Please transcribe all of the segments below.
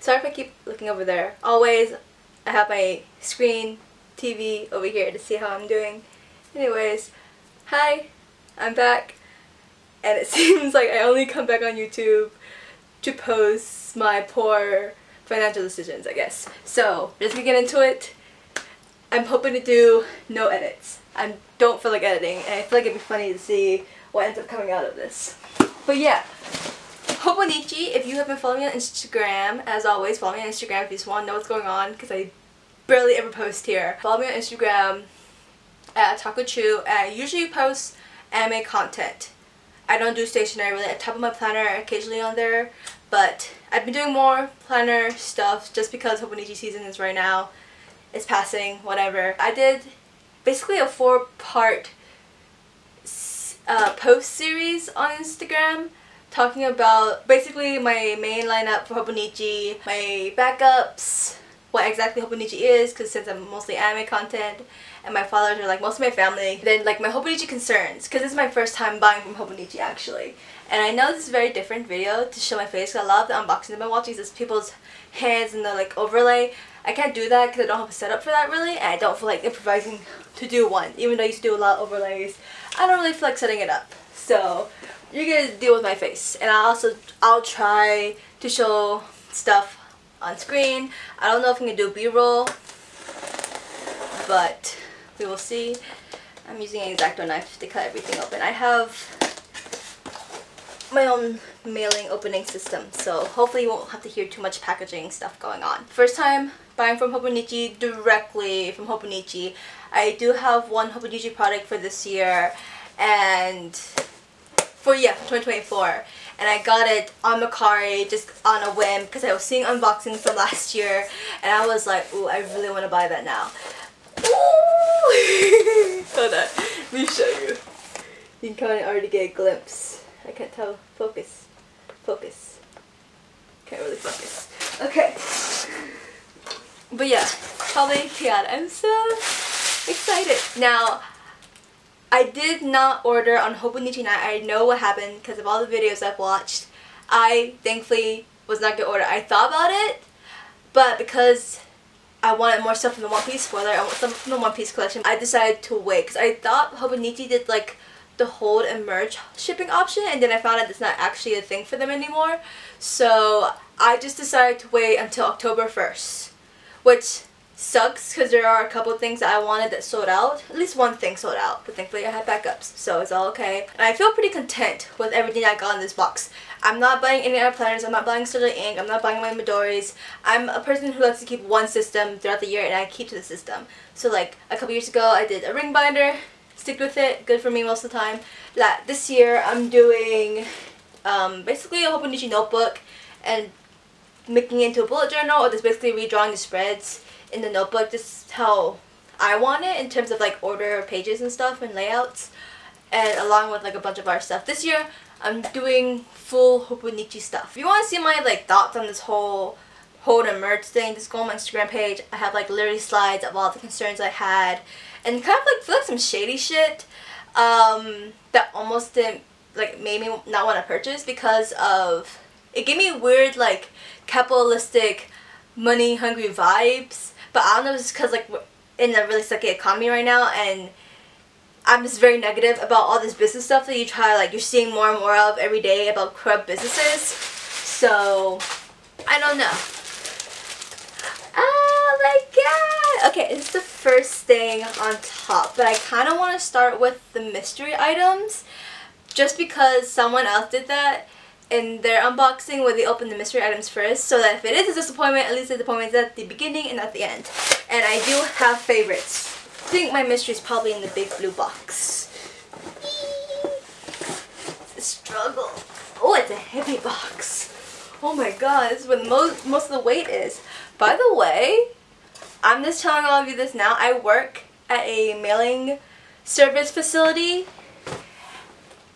Sorry if I keep looking over there. Always, I have my screen TV over here to see how I'm doing. Anyways, hi, I'm back, and it seems like I only come back on YouTube to post my poor financial decisions, I guess. So, just to get into it, I'm hoping to do no edits. I don't feel like editing, and I feel like it'd be funny to see what ends up coming out of this. But yeah, Hobonichi, if you haven't followed me on Instagram, as always, follow me on Instagram if you just want to know what's going on, because I barely ever post here. Follow me on Instagram at chou, and I usually post anime content. I don't do stationery really. I type on my planner occasionally on there, but I've been doing more planner stuff just because Hobonichi season is right now. It's passing, whatever. I did basically a 4-part post series on Instagram talking about basically my main lineup for Hobonichi, my backups, what exactly Hobonichi is, because since I'm mostly anime content and my followers are like most of my family, then like my Hobonichi concerns, because this is my first time buying from Hobonichi actually. And I know this is a very different video to show my face, because a lot of the unboxings I've been watching is people's hands and the like overlay. I can't do that because I don't have a setup for that really, and I don't feel like improvising to do one. Even though I used to do a lot of overlays, I don't really feel like setting it up. So you're gonna deal with my face, and I'll try to show stuff on screen. I don't know if I'm gonna do B-roll, but we will see. I'm using an X-Acto knife to cut everything open. I have my own mailing opening system, so hopefully you won't have to hear too much packaging stuff going on. First time buying from Hobonichi, directly from Hobonichi. I do have one Hobonichi product for this year, and for 2024, and I got it on Mercari just on a whim because I was seeing unboxings from last year, and I was like, ooh, I really want to buy that now. Ooh! Hold on, let me show you. You can kind of already get a glimpse. I can't tell. Focus. Focus. Can't really focus. Okay. But yeah, probably chaotic. I'm so excited. Now, I did not order on Hobonichi night. I know what happened because of all the videos I've watched. I thankfully was not going to order. I thought about it, but because I wanted more stuff from the One Piece spoiler, I want stuff from the One Piece collection, I decided to wait because I thought Hobonichi did like the hold and merge shipping option, and then I found out it's not actually a thing for them anymore. So I just decided to wait until October 1st, which sucks because there are a couple of things that I wanted that sold out. At least one thing sold out, but thankfully I had backups, so it's all okay. And I feel pretty content with everything I got in this box. I'm not buying any other planners, I'm not buying Sterling Ink, I'm not buying my Midori's. I'm a person who likes to keep one system throughout the year, and I keep to the system. So like a couple years ago I did a ring binder, stick with it, good for me most of the time. This year I'm doing basically a Hobonichi notebook and making it into a bullet journal, or just basically redrawing the spreads in the notebook, just how I want it in terms of like order pages and stuff and layouts, and along with like a bunch of art stuff. This year I'm doing full Hobonichi stuff. If you want to see my like thoughts on this whole hold and merge thing, just go on my Instagram page. I have like literally slides of all the concerns I had, and kind of like feel like some shady shit that almost didn't like made me not want to purchase because of it gave me weird like capitalistic money hungry vibes. But I don't know if it's because like we're in a really sucky economy right now, and I'm just very negative about all this business stuff that you're seeing more and more of every day about corrupt businesses. So I don't know. Oh my god! Okay, this is the first thing on top, but I kind of want to start with the mystery items just because someone else did that in their unboxing where they opened the mystery items first, so that if it is a disappointment, at least the disappointment is at the beginning and at the end. And I do have favorites. I think my mystery is probably in the big blue box. It's a struggle. Oh, it's a heavy box. Oh my god, this is where most of the weight is. By the way, I'm just telling all of you this now, I work at a mailing service facility.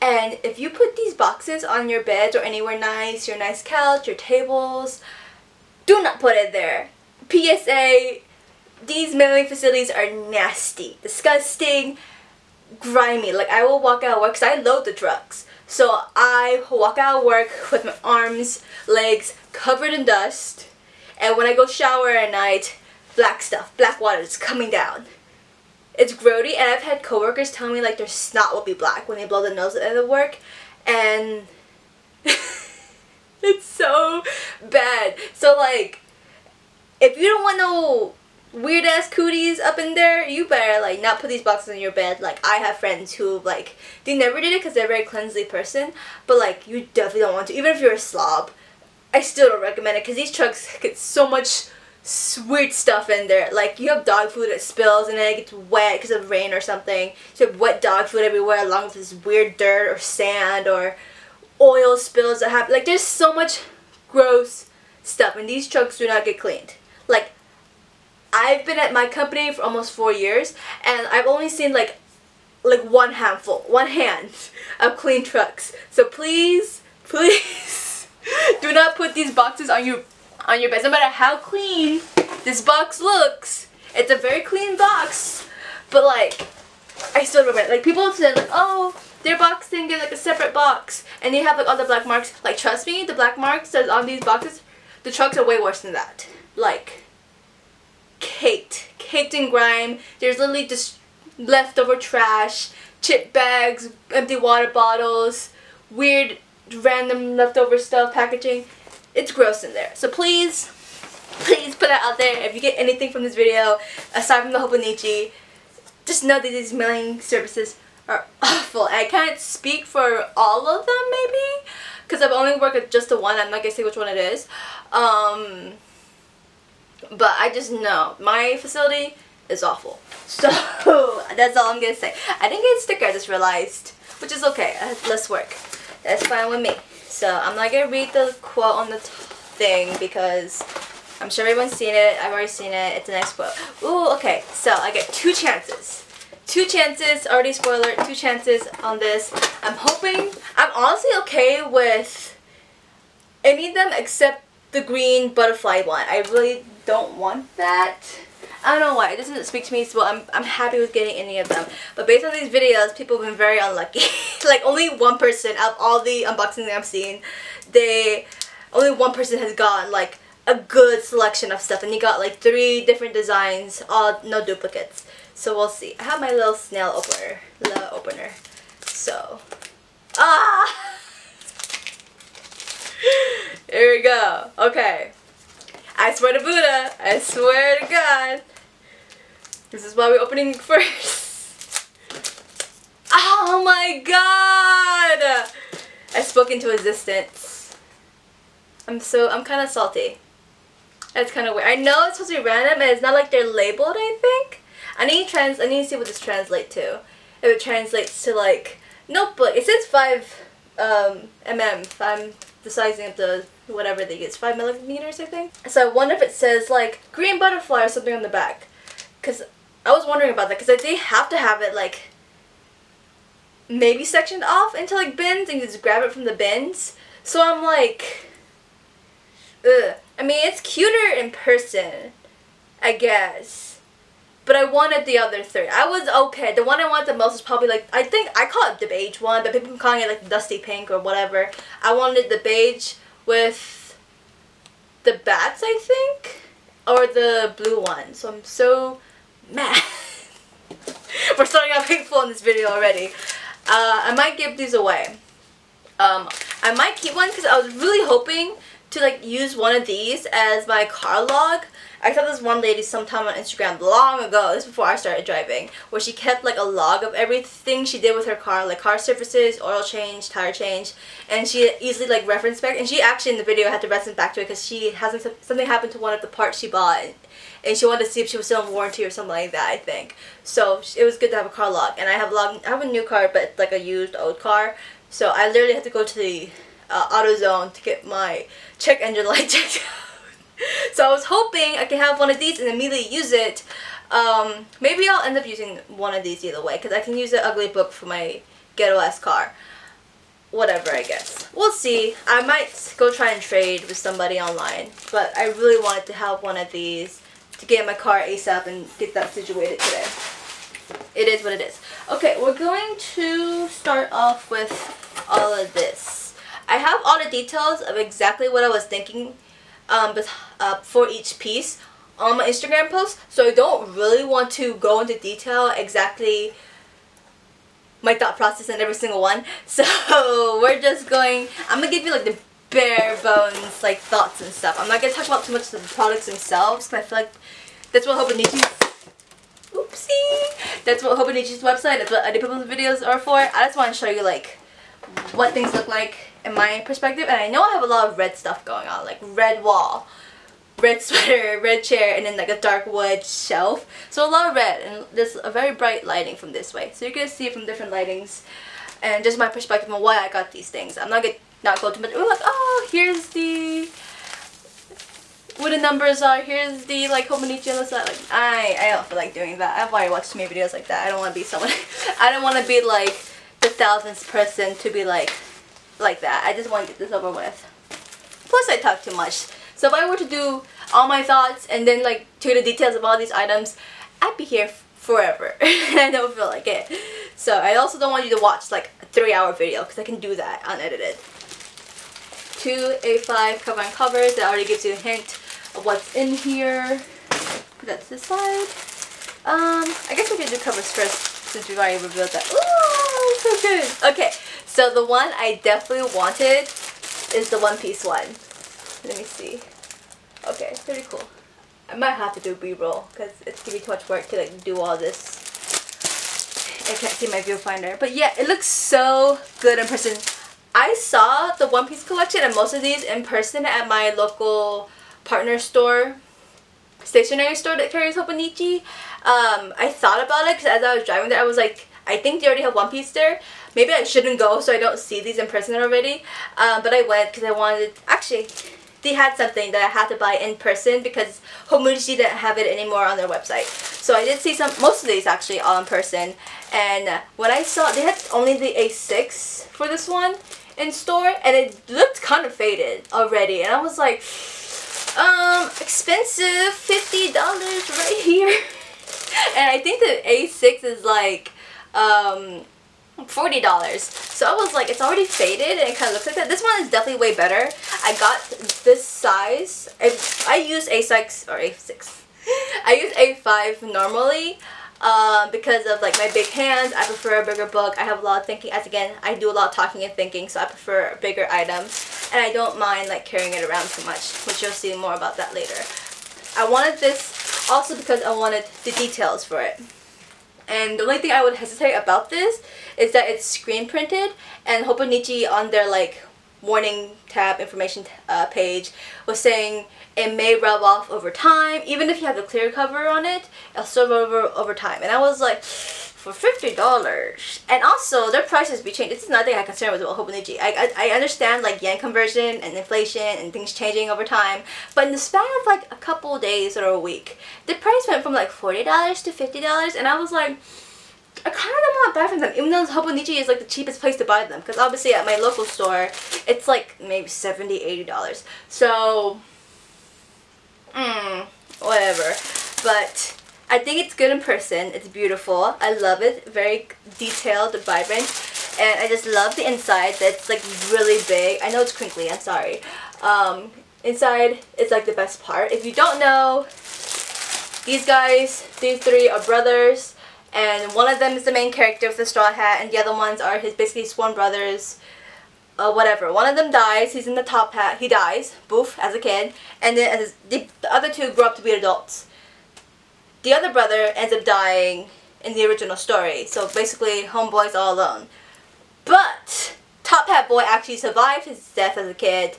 And if you put these boxes on your beds or anywhere nice, your nice couch, your tables, do not put it there. PSA, these mailing facilities are nasty, disgusting, grimy. Like I will walk out of work, because I load the trucks. So I walk out of work with my arms, legs covered in dust. and when I go shower at night, black stuff, black water is coming down. It's grody, and I've had coworkers tell me like their snot will be black when they blow the nose at the work, and it's so bad. So like, if you don't want no weird ass cooties up in there, you better like not put these boxes in your bed. Like, I have friends who like, they never did it because they're a very cleansly person, but like, you definitely don't want to. Even if you're a slob, I still don't recommend it because these trucks get so much weird stuff in there. Like, you have dog food that spills and then it gets wet because of rain or something. So you have wet dog food everywhere along with this weird dirt or sand or oil spills that happen. Like, there's so much gross stuff, and these trucks do not get cleaned. Like, I've been at my company for almost 4 years, and I've only seen like one hand of clean trucks. So please do not put these boxes on your bed. No matter how clean this box looks, it's a very clean box, but like, I still remember, like, people said like, oh, their box didn't get like a separate box, and they have like all the black marks. Like, trust me, the black marks that's on these boxes, the trucks are way worse than that. Like, caked in grime. There's literally just leftover trash, chip bags, empty water bottles, weird random leftover stuff, packaging. It's gross in there. So please put that out there. If you get anything from this video aside from the Hobonichi, just know that these mailing services are awful. I can't speak for all of them, maybe, because I've only worked at just the one. I'm not gonna say which one it is. But I just know my facility is awful. So that's all I'm gonna say. I didn't get a sticker, I just realized, which is okay. I had less work. That's fine with me. So I'm not gonna read the quote on the thing because I'm sure everyone's seen it. I've already seen it. It's the next quote. Ooh, okay. So I get 2 chances. 2 chances, already spoiler, 2 chances on this. I'm honestly okay with any of them except the green butterfly one. I really don't want that. I don't know why. It doesn't speak to me, so I'm happy with getting any of them. But based on these videos, people have been very unlucky. Like, only one person out of all the unboxings that I've seen, only one person has gotten like a good selection of stuff, and he got like 3 different designs, all no duplicates. So we'll see. I have my little snail opener. So, here we go. Okay. I swear to Buddha, I swear to God, this is why we're opening first. Oh my God! I spoke into existence. I'm kind of salty. That's kind of weird. I know it's supposed to be random, and it's not like they're labeled, I think. I need to see what this translates to. If it translates to like notebook. It says 5 mm. The sizing of the whatever they use, 5 millimeters, I think. So I wonder if it says like green butterfly or something on the back, because I was wondering about that, because they have to have it like maybe sectioned off into like bins, and you just grab it from the bins. So I'm like, ugh. I mean, it's cuter in person, I guess, but I wanted the other 3. I was okay. The one I wanted the most is probably like, I think I call it the beige one, but people are calling it like dusty pink or whatever. I wanted the beige with the bats, I think, or the blue one. So I'm so mad. We're starting out painful in this video already. I might give these away. I might keep one because I was really hoping to like use one of these as my car log. I saw this one lady sometime on Instagram long ago, this is before I started driving, where she kept like a log of everything she did with her car, like car services, oil change, tire change, and she easily like referenced back, and she actually in the video had to reference back to it because something happened to one of the parts she bought, and she wanted to see if she was still in warranty or something like that, I think. So it was good to have a car log, and I have a new car, but it's like a used old car, so I literally had to go to the AutoZone to get my check engine light checked out. So I was hoping I could have one of these and immediately use it. Maybe I'll end up using one of these either way, because I can use the ugly book for my ghetto-ass car. Whatever, I guess. We'll see. I might go try and trade with somebody online, but I really wanted to have one of these to get in my car ASAP and get that situated today. It is what it is. Okay, we're going to start off with all of this. I have all the details of exactly what I was thinking for each piece on my Instagram post, so I don't really want to go into detail exactly my thought process in every single one. So we're just going, I'm gonna give you like the bare bones like thoughts and stuff. I'm not gonna talk about too much of the products themselves because I feel like that's what Hobonichi's, oopsie, that's what Hobonichi's website, that's what other people's videos are for. I just want to show you like what things look like in my perspective. And I know I have a lot of red stuff going on, like red wall, red sweater, red chair, and then like a dark wood shelf. So a lot of red, and there's a very bright lighting from this way. So you're gonna see it from different lightings, and just my perspective on why I got these things. I'm not gonna go too much. We're like, oh, here's the what the numbers are. Here's the like Hobonichi on the side. Like I don't feel like doing that. I've already watched too many videos like that. I don't want to be someone. I don't want to be like the 1000th person to be like that. I just want to get this over with. Plus, I talk too much. So if I were to do all my thoughts and then like to the details of all these items, I'd be here forever. I don't feel like it. So I also don't want you to watch like a 3-hour video because I can do that unedited. 2 A5 cover and covers. That already gives you a hint of what's in here. That's this side. I guess we can do covers first since we've already revealed that. Ooh, so good. Okay, so the one I definitely wanted is the one piece one. Let me see. Okay, pretty cool. I might have to do B-roll because it's gonna be too much work to like do all this. I can't see my viewfinder, but yeah, it looks so good in person. I saw the One Piece collection and most of these in person at my local partner store, stationery store that carries Hobonichi. I thought about it because as I was driving there, I was like, I think they already have One Piece there. Maybe I shouldn't go so I don't see these in person already. But I went because I wanted, actually, they had something that I had to buy in person because Hobonichi didn't have it anymore on their website. So I did see most of these actually all in person. And when I saw, they had only the A6 for this one in store, and it looked kind of faded already. And I was like, expensive, $50 right here. And I think the A6 is like, $40. So I was like, it's already faded and it kind of looks like that. This one is definitely way better. I got this size. I use A6 or A6. I use A5 normally because of like my big hands. I prefer a bigger book. I have a lot of thinking. As again, I do a lot of talking and thinking, so I prefer bigger items. And I don't mind like carrying it around too much, which you'll see more about that later. I wanted this also because I wanted the details for it. And the only thing I would hesitate about this is that it's screen printed, and Hobonichi on their like warning tab information page was saying it may rub off over time. Even if you have the clear cover on it, it'll still rub over time. And I was like, for $50. And also their prices be changed. This is another thing I'm concerned with about Hobonichi. I understand like yen conversion and inflation and things changing over time, but in the span of like a couple days or a week, the price went from like $40 to $50, and I was like, I kind of don't want to buy from them, even though Hobonichi is like the cheapest place to buy them, because obviously at my local store it's like maybe $70, $80. So whatever. But I think it's good in person. It's beautiful. I love it. Very detailed, vibrant. And I just love the inside. That's like really big. I know it's crinkly. I'm sorry. Inside is like the best part. If you don't know, these guys, these three are brothers. And one of them is the main character with the straw hat. And the other ones are his basically sworn brothers. Whatever. One of them dies. He's in the top hat. He dies. Boof. As a kid. And then the other two grow up to be adults. The other brother ends up dying in the original story, so basically homeboy's all alone. But Top Hat Boy actually survived his death as a kid,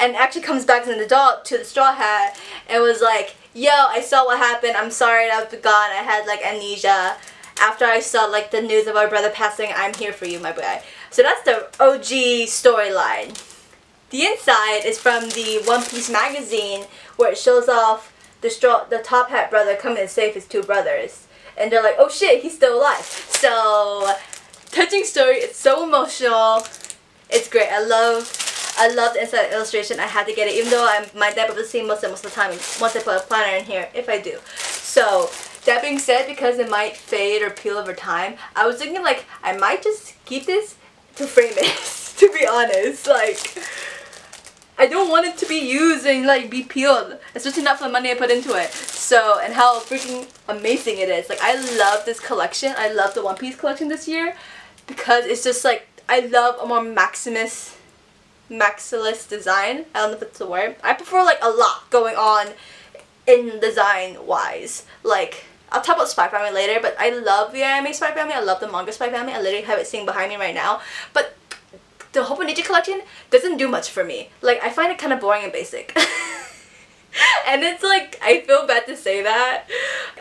and actually comes back as an adult to the Straw Hat and was like, yo, I saw what happened, I'm sorry I was gone, I had like amnesia. After I saw like the news of our brother passing, I'm here for you, my boy. So that's the OG storyline. The inside is from the One Piece magazine, where it shows off the Top Hat brother coming to save his two brothers, and they're like, oh shit, he's still alive. So touching story. It's so emotional. It's great. I love the inside illustration. I had to get it, even though I might not be able to see most of the time once I put a planner in here, if I do. So that being said, because it might fade or peel over time, I was thinking like I might just keep this to frame it. To be honest, like I don't want it to be used and like be peeled, especially not for the money I put into it. So, and how freaking amazing it is. Like, I love this collection. I love the One Piece collection this year because it's just like, I love a more maximalist design. I don't know if it's the word. I prefer like a lot going on in design wise. Like, I'll talk about Spy Family later, but I love the anime Spy Family. I love the manga Spy Family. I literally have it sitting behind me right now. But the Hobonichi collection doesn't do much for me. Like, I find it kind of boring and basic. And it's like, I feel bad to say that.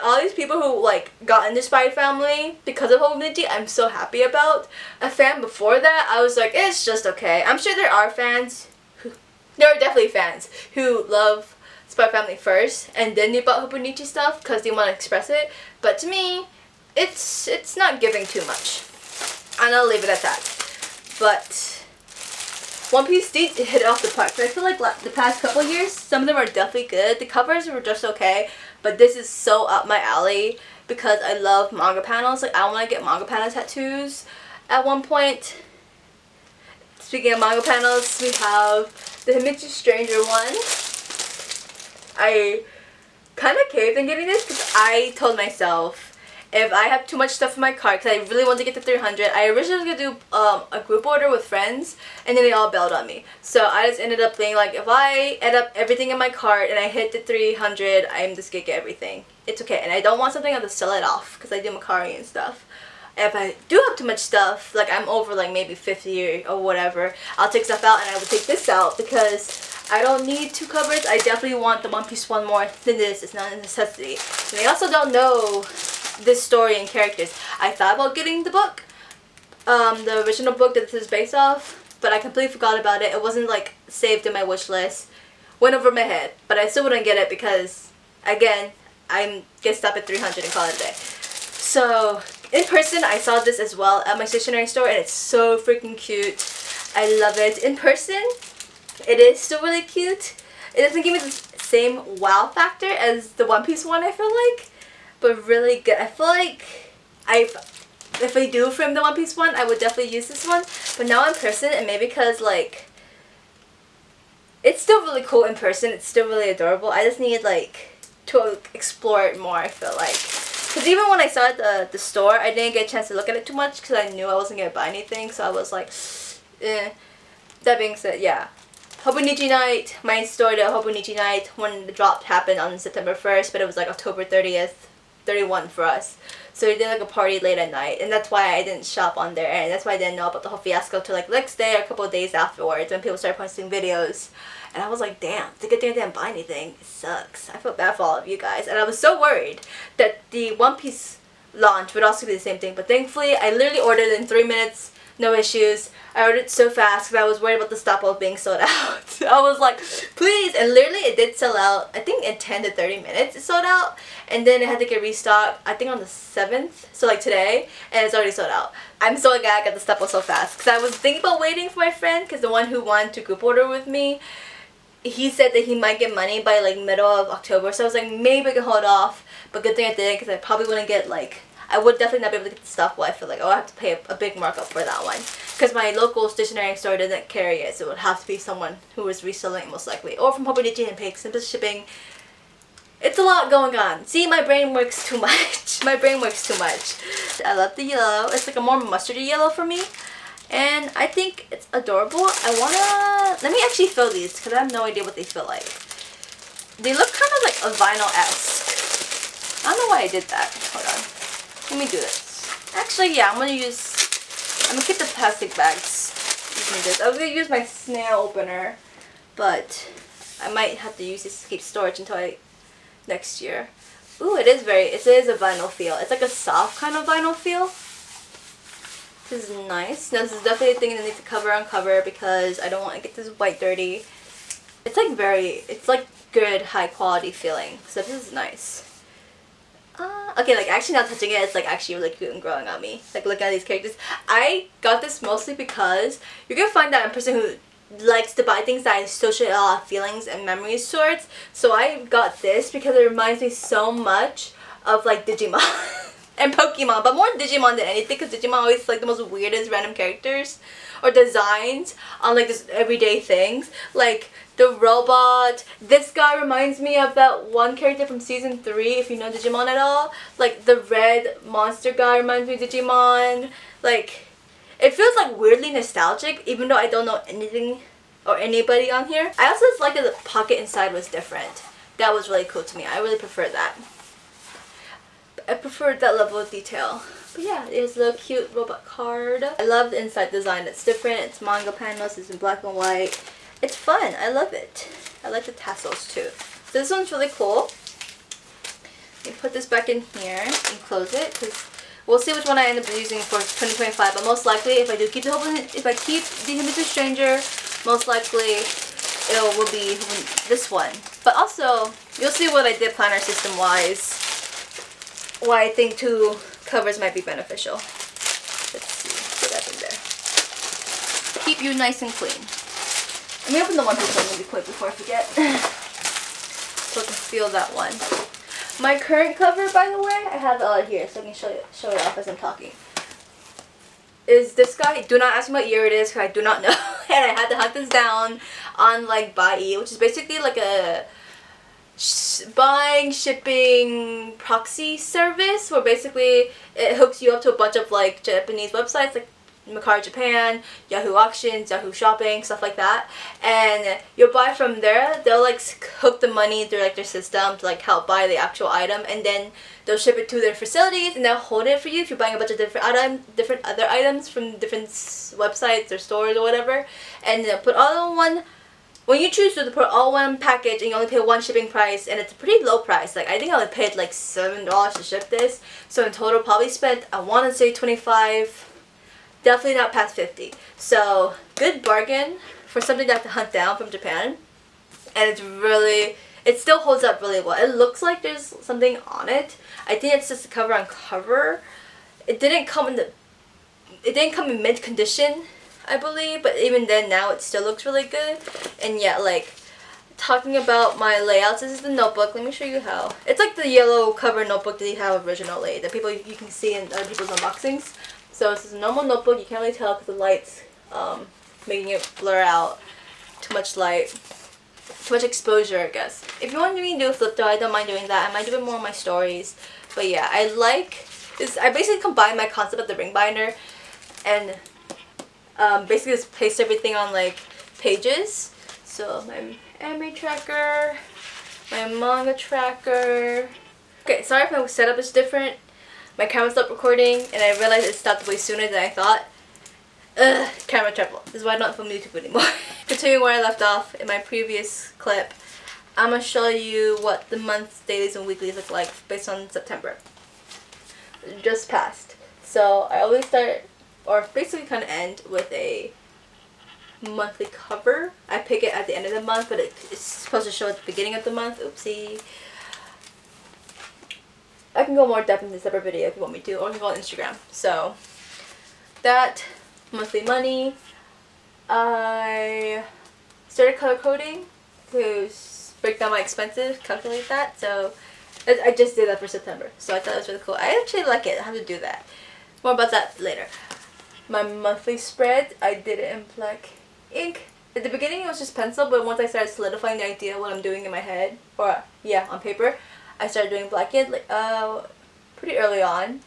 All these people who like got into Spy Family because of Hobonichi, I'm so happy about. A fan before that, I was like, it's just okay. I'm sure there are fans who, there are definitely fans who love Spy Family first and then they bought Hobonichi stuff because they want to express it. But to me, it's not giving too much. And I'll leave it at that. But One Piece did hit it off the park. I feel like the past couple years, some of them are definitely good. The covers were just okay, but this is so up my alley because I love manga panels. Like, I want to get manga panel tattoos at one point. Speaking of manga panels, we have the Himichi Stranger one. I kind of caved in getting this because I told myself, if I have too much stuff in my cart, because I really wanted to get to 300, I originally was going to do a group order with friends, and then they all bailed on me. So I just ended up being like, if I add up everything in my cart and I hit the 300, I'm just going to get everything. It's okay. And I don't want something I have to sell it off, because I do Macari and stuff. If I do have too much stuff, like I'm over like maybe 50 or whatever, I'll take stuff out and I will take this out because I don't need 2 covers. I definitely want the One Piece one more than this. It's not a necessity. And I also don't know this story and characters. I thought about getting the book, the original book that this is based off, but I completely forgot about it. It wasn't like saved in my wish list. Went over my head, but I still wouldn't get it because, again, I'm gonna stop at 300 and call it a day. So in person, I saw this as well at my stationery store, and it's so freaking cute. I love it. In person, it is still really cute. It doesn't give me the same wow factor as the One Piece one, I feel like, but really good. I feel like if I do frame the One Piece one, I would definitely use this one. But now in person, and maybe because like it's still really cool in person, it's still really adorable. I just need like to explore it more, I feel like. Because even when I saw it at the store, I didn't get a chance to look at it too much because I knew I wasn't going to buy anything. So I was like, eh. That being said, yeah. Hobonichi Night, my store to Hobonichi Night when the drop happened on September 1st, but it was like October 30th, 31 for us. So we did like a party late at night, and that's why I didn't shop on there, and that's why I didn't know about the whole fiasco till like the next day or a couple of days afterwards when people started posting videos. And I was like, damn, it's a good thing I didn't buy anything. It sucks. I feel bad for all of you guys. And I was so worried that the One Piece launch would also be the same thing. But thankfully, I literally ordered in 3 minutes. No issues. I ordered it so fast because I was worried about the stopwatch being sold out. I was like, please. And literally, it did sell out. I think in 10 to 30 minutes it sold out. And then it had to get restocked, I think on the 7th. So like today. And it's already sold out. I'm so glad I got the stopwatch so fast. Because I was thinking about waiting for my friend. Because the one who wanted to group order with me, he said that he might get money by like middle of October. So I was like, maybe I can hold off. But good thing I didn't, because I probably wouldn't get like, I would definitely not be able to get the stuff. Well, I feel like, oh, I have to pay a big markup for that one. Because my local stationery store doesn't carry it. So it would have to be someone who was reselling it most likely. Or from Hobonichi and pay simple shipping. It's a lot going on. See, my brain works too much. My brain works too much. I love the yellow. It's like a more mustardy yellow for me. And I think it's adorable. I wanna... Let me actually feel these because I have no idea what they feel like. They look kind of like a vinyl-esque. I don't know why I did that. Hold on. Let me do this. Actually, yeah, I'm gonna keep the plastic bags using this. I was gonna use my snail opener, but I might have to use this to keep storage until next year. Ooh, it is a vinyl feel. It's like a soft kind of vinyl feel. This is nice. Now, this is definitely a thing that needs to cover on cover because I don't want to get this white dirty. It's like good high quality feeling. So this is nice. Okay, like actually now touching it, it's like actually really cute and growing on me. Like looking at these characters. I got this mostly because you're gonna find that I'm a person who likes to buy things that associate a lot of feelings and memories towards. So I got this because it reminds me so much of like Digimon. And Pokemon, but more Digimon than anything because Digimon always like the most weirdest random characters or designs on like this everyday things. Like the robot. This guy reminds me of that one character from season 3, if you know Digimon at all. Like the red monster guy reminds me of Digimon. Like, it feels like weirdly nostalgic, even though I don't know anything or anybody on here. I also just like that the pocket inside was different. That was really cool to me. I really prefer that. I preferred that level of detail. But yeah, it's a little cute robot card. I love the inside design. It's different. It's manga panels. It's in black and white. It's fun. I love it. I like the tassels too. So this one's really cool. Let me put this back in here and close it, because we'll see which one I end up using for 2025. But most likely, if I keep the Hobonichi Stranger, most likely it will be this one. But also, you'll see what I did planner system wise. Why I think 2 covers might be beneficial. Let's see, put that in there. Keep you nice and clean. Let me open the one piece one really quick before I forget. So I can feel that one. My current cover, by the way, I have it all here so I can show it off as I'm talking. Is this guy. Do not ask me what year it is, because I do not know. And I had to hunt this down on like Buy, which is basically like a buying, shipping proxy service where basically it hooks you up to a bunch of like Japanese websites like Mercari Japan, Yahoo Auctions, Yahoo Shopping, stuff like that, and you'll buy from there. They'll like hook the money through like their system to like help buy the actual item, and then they'll ship it to their facilities and they'll hold it for you if you're buying a bunch of different other items from different websites or stores or whatever, and they'll put all in one. When you choose to put all one package and you only pay one shipping price, and it's a pretty low price. Like I think I only paid like $7 to ship this. So in total probably spent, I want to say 25, definitely not past 50. So good bargain for something that I have to hunt down from Japan. And it's really, it still holds up really well. It looks like there's something on it. I think it's just a cover on cover. It didn't come in mint condition, I believe, but even then now it still looks really good. And yeah, like talking about my layouts, this is the notebook. Let me show you how. It's like the yellow cover notebook that you have originally, that you can see in other people's unboxings. So this is a normal notebook. You can't really tell because the light's making it blur out. Too much light, too much exposure, I guess. If you want me to do a flip though, I don't mind doing that. I might do it more in my stories. But yeah, I like this. I basically combined my concept of the ring binder and basically just paste everything on like pages. So my anime tracker, my manga tracker. Okay, sorry if my setup is different. My camera stopped recording and I realized it stopped way sooner than I thought. Ugh, camera trouble. This is why I don't film YouTube anymore. Continuing where I left off in my previous clip, I'm going to show you what the months, dailies, and weeklies look like based on September. Just passed. So I always start, or basically kind of end with a monthly cover. I pick it at the end of the month, but it's supposed to show at the beginning of the month. Oopsie. I can go more depth in this separate video if you want me to, or you can go on Instagram. So that monthly money, I started color coding to break down my expenses, calculate that. So I just did that for September, so I thought it was really cool. I actually like it. I have to do that. More about that later. My monthly spread, I did it in black ink. At the beginning it was just pencil, but once I started solidifying the idea of what I'm doing in my head, or yeah, on paper, I started doing black ink pretty early on.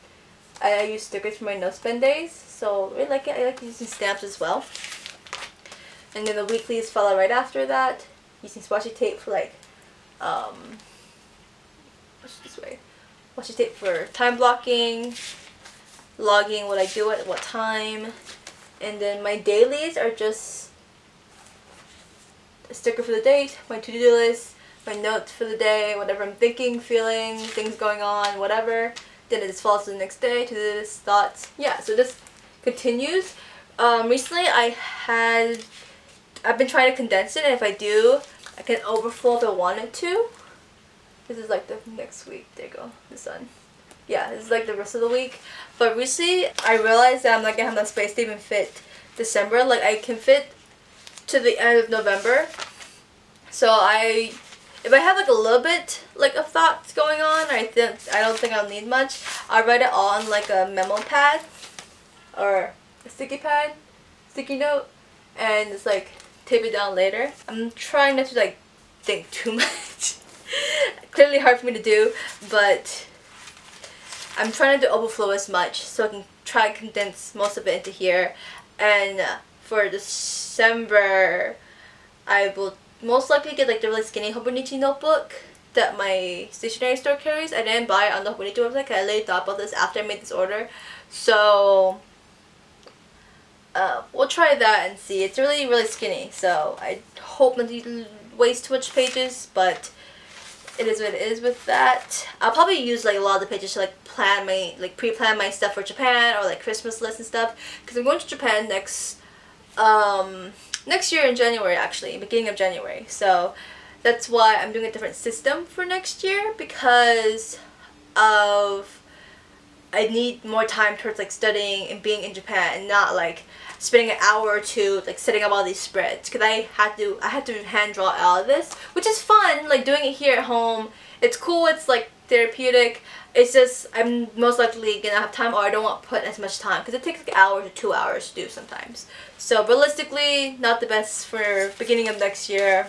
I use stickers for my no spend days, so I really like it. I like using stamps as well. And then the weeklies follow right after that, using washi tape for like washi tape for time blocking, logging what I do at what time. And then my dailies are just a sticker for the date, my to-do list, my notes for the day, whatever I'm thinking, feeling, things going on, whatever. Then it just falls to the next day, to this, thoughts. Yeah, so this continues. Recently I've been trying to condense it, and if I do, I can overflow if I wanted to. This is like the next week. There you go, the sun. Yeah, this is like the rest of the week. But recently I realized that I'm not gonna have enough space to even fit December. Like I can fit to the end of November. So if I have like a little bit like of thoughts going on, I don't think I'll need much. I'll write it all on like a memo pad or a sticky note, and just like tape it down later. I'm trying not to like think too much. Clearly hard for me to do, but I'm trying to overflow as much so I can try and condense most of it into here. And for December, I will most likely get like the really skinny Hobonichi notebook that my stationery store carries. I didn't buy it on the Hobonichi website. I literally thought about this after I made this order. So we'll try that and see. It's really skinny, so I hope not to waste too much pages, but it is what it is with that. I'll probably use like a lot of the pages to like plan my, like pre-plan my stuff for Japan or like Christmas lists and stuff, because I'm going to Japan next year in January, actually, beginning of January. So that's why I'm doing a different system for next year, because of I need more time towards like studying and being in Japan and not like spending an hour or two like setting up all these spreads, because I had to hand draw all of this, which is fun, like doing it here at home. It's cool, it's like therapeutic. It's just I'm most likely gonna have time, or I don't want to put as much time because it takes like hours or 2 hours to do sometimes. So realistically, not the best for beginning of next year.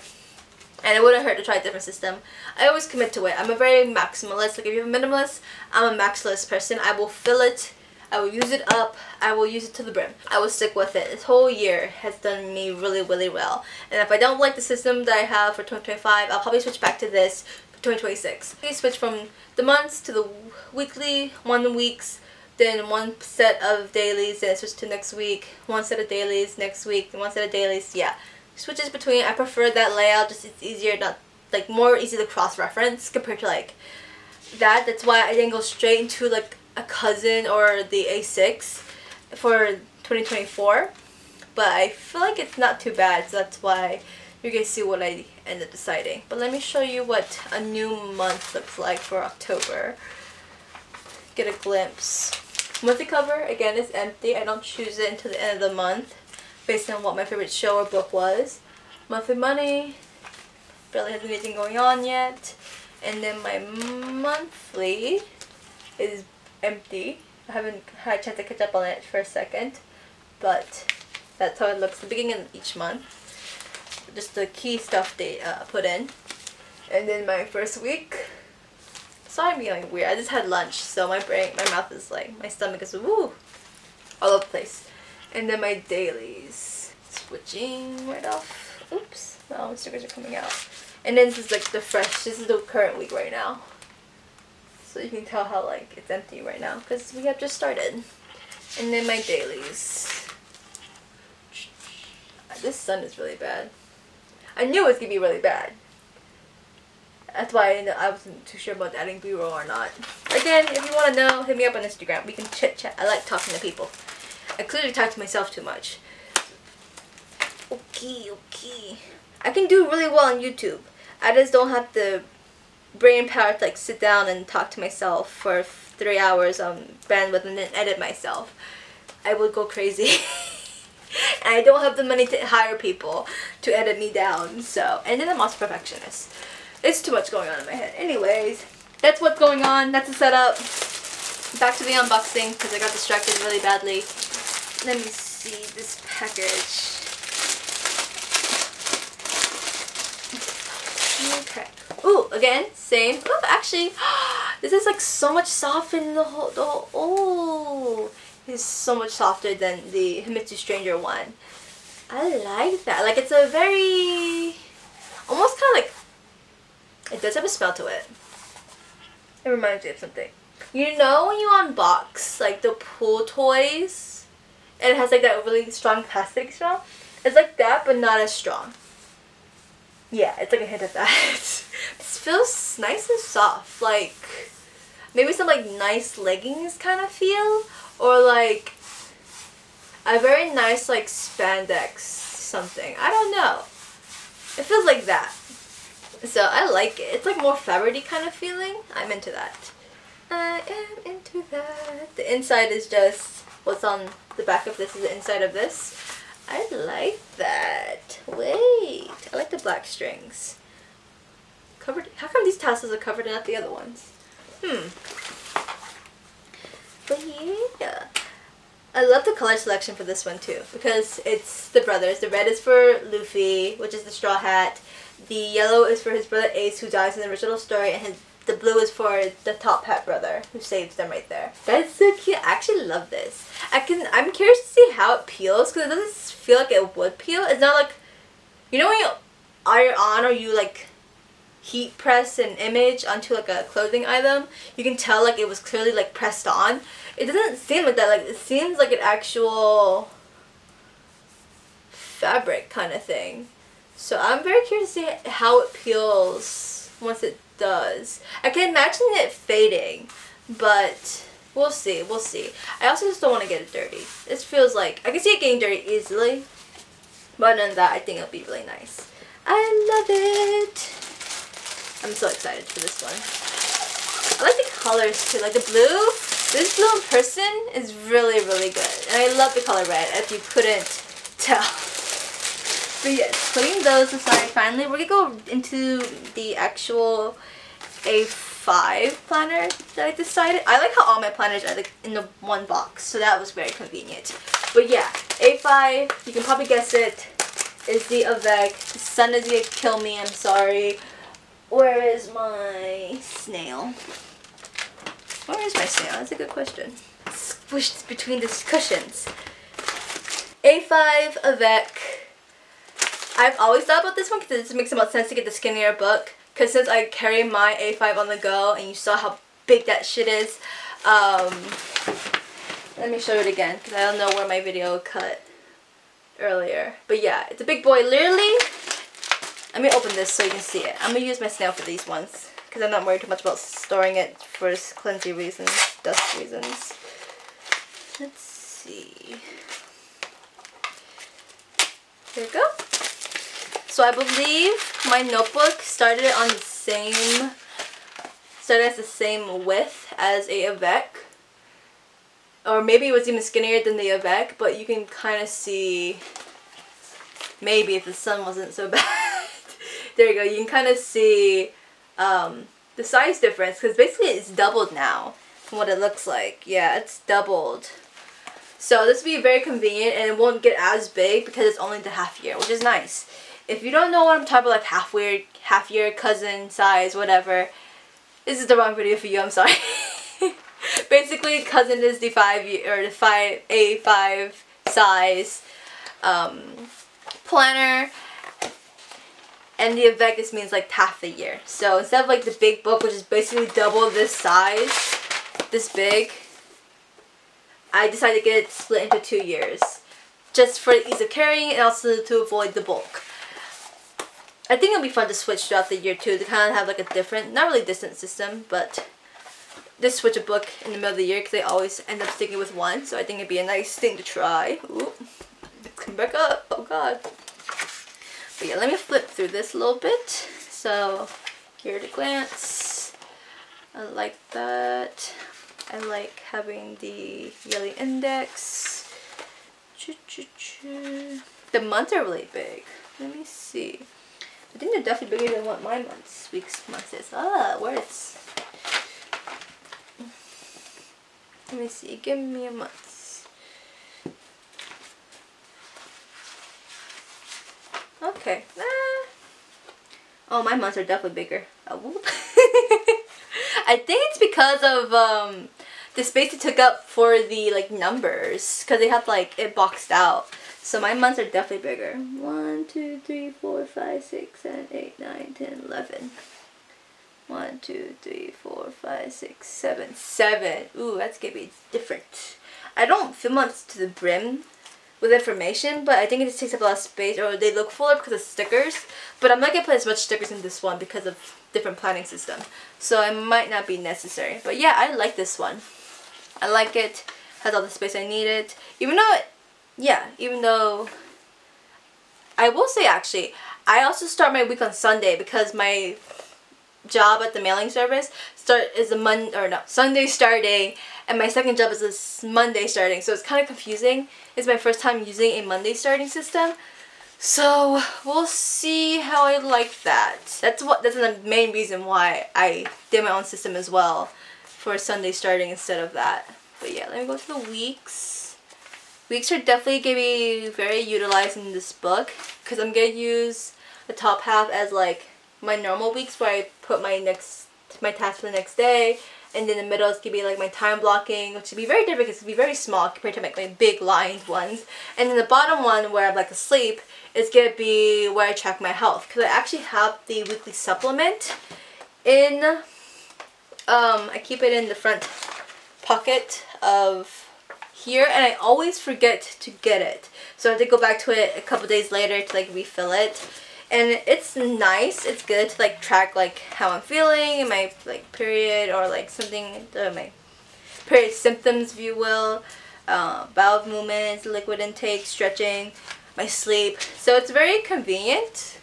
And it wouldn't hurt to try a different system. I always commit to it. I'm a very maximalist. Like if you're a minimalist, I'm a maximalist person. I will fill it. I will use it up. I will use it to the brim. I will stick with it. This whole year has done me really well. And if I don't like the system that I have for 2025, I'll probably switch back to this for 2026. I switch from the months to the weekly, 1 weeks, then one set of dailies, then I switch to next week, one set of dailies, next week, one set of dailies, yeah. Switches between, I prefer that layout, just it's easier, not like more easy to cross-reference compared to like that. That's why I didn't go straight into like a cousin or the A6 for 2024, but I feel like it's not too bad, so that's why you guys see what I ended up deciding. But let me show you what a new month looks like for October. Get a glimpse. Monthly cover, again, is empty. I don't choose it until the end of the month based on what my favorite show or book was. Monthly money, barely has anything going on yet. And then my monthly is empty. I haven't had a chance to catch up on it for a second, but that's how it looks at the beginning of each month. Just the key stuff they put in. And then my first week, sorry I'm being weird, I just had lunch, so my mouth is like, my stomach is woo, all over the place. And then my dailies, switching right off. Oops, no, stickers are coming out. And then this is like this is the current week right now. So you can tell how like it's empty right now because we have just started. And then my dailies. This sun is really bad. I knew it was gonna be really bad. That's why I wasn't too sure about adding B-roll or not. Again, if you want to know, hit me up on Instagram. We can chit chat. I like talking to people. I clearly talk to myself too much. Okay. I can do really well on YouTube. I just don't have the brain power to like sit down and talk to myself for 3 hours on bandwidth and then edit myself. I would go crazy. And I don't have the money to hire people to edit me down. So, and then I'm also perfectionist. It's too much going on in my head. Anyways, that's what's going on. That's the setup. Back to the unboxing because I got distracted really badly. Let me see this package. Okay. Ooh, again, same. Ooh, actually, this is like so much softer than the whole. Oh, it's so much softer than the Hobonichi Stranger one. I like that. Like it's a very, almost kind of like. It does have a smell to it. It reminds me of something. You know when you unbox like the pool toys and it has like that really strong plastic smell? It's like that but not as strong. Yeah, it's like a hint of that. It feels nice and soft. Like maybe some like nice leggings kind of feel, or like a very nice like spandex something. I don't know. It feels like that. So I like it. It's like more fabricy kind of feeling. I'm into that. I am into that. The inside is just what's on the back of this is the inside of this. I like that. Wait. I like the black strings. Covered. How come these tassels are covered and not the other ones? But yeah. I love the color selection for this one too, because it's the brothers. The red is for Luffy, which is the straw hat. The yellow is for his brother Ace, who dies in the original story, and the blue is for the top hat brother, who saves them right there. That's so cute. I actually love this. I'm curious to see how it peels, because it doesn't feel like it would peel. It's not like, you know when you iron on or you like heat press an image onto like a clothing item, you can tell like it was clearly like pressed on. It doesn't seem like that. Like, it seems like an actual fabric kind of thing. So I'm very curious to see how it peels once it does. I can imagine it fading, but we'll see. We'll see. I also just don't want to get it dirty. This feels like I can see it getting dirty easily, but other than that, I think it'll be really nice. I love it. I'm so excited for this one. I like the colors too. Like the blue. This blue in person is really, really good. And I love the color red, if you couldn't tell. But yes, putting those aside, finally we're going to go into the actual A5 planner that I decided. I like how all my planners are like in the one box, so that was very convenient. But yeah, A5, you can probably guess it, is the Avec. The sun is going to kill me, I'm sorry. Where is my snail? Where is my snail? That's a good question. Squished between the cushions. A5 Avec. I've always thought about this one because it makes the most sense to get the skinnier book. Because since I carry my A5 on the go, and you saw how big that shit is. Let me show it again because I don't know where my video cut earlier. But yeah, it's a big boy. Literally, let me open this so you can see it. I'm going to use my snail for these ones, because I'm not worried too much about storing it for cleansing reasons, dust reasons. Let's see. There we go. So I believe my notebook started as the same width as a Avec. Or maybe it was even skinnier than the Avec, but you can kind of see, maybe if the sun wasn't so bad. There you go. You can kind of see the size difference, because basically it's doubled now from what it looks like. Yeah, it's doubled. So this will be very convenient, and it won't get as big because it's only the half year, which is nice. If you don't know what I'm talking about, like half year, cousin size, whatever, this is the wrong video for you. I'm sorry. Basically, cousin is the A5 size planner. And the Avec just means like half the year. So instead of like the big book, which is basically double this size, this big, I decided to get it split into 2 years. Just for the ease of carrying and also to avoid the bulk. I think it'll be fun to switch throughout the year too, to kind of have like a different, not really distant system, but just switch a book in the middle of the year because they always end up sticking with one. So I think it'd be a nice thing to try. Ooh, come back up. Oh god. But yeah, let me flip through this a little bit. So, here at a glance, I like that. I like having the yearly index. The months are really big. Let me see. I think they're definitely bigger than what my week's month is. Ah, words. Let me see. Give me a month. Okay. Oh, my months are definitely bigger. Oh, I think it's because of the space it took up for the like numbers, because they have like it boxed out. So my months are definitely bigger. 1, 2, 3, 4, 5, 6, 7, 8, 9, 10, 11. 1, 2, 3, 4, 5, 6, 7. 7. Ooh, that's gonna be different. I don't fill much to the brim with information, but I think it just takes up a lot of space, or they look fuller because of stickers. But I'm not gonna put as much stickers in this one because of different planning system, so it might not be necessary. But yeah, I like this one. I like it. Has all the space I needed. Even though I will say, actually, I also start my week on Sunday because my job at the mailing service is a Sunday starting, and my second job is a Monday starting, so it's kind of confusing. It's my first time using a Monday starting system, so we'll see how I like that. That's the main reason why I did my own system as well, for Sunday starting instead of that. But yeah, let me go to the weeks. Weeks are definitely going to be very utilized in this book because I'm going to use the top half as like my normal weeks where I put my task for the next day, and then the middle is going to be like my time blocking, which will be very different because it's going to be very small compared to my big lined ones. And then the bottom one where I'm like asleep is going to be where I track my health because I actually have the weekly supplement in, I keep it in the front pocket of here, and I always forget to get it, so I have to go back to it a couple days later to like refill it. And it's nice, it's good to like track like how I'm feeling in my like period, or like something, my period symptoms if you will, bowel movements, liquid intake, stretching, my sleep. So it's very convenient.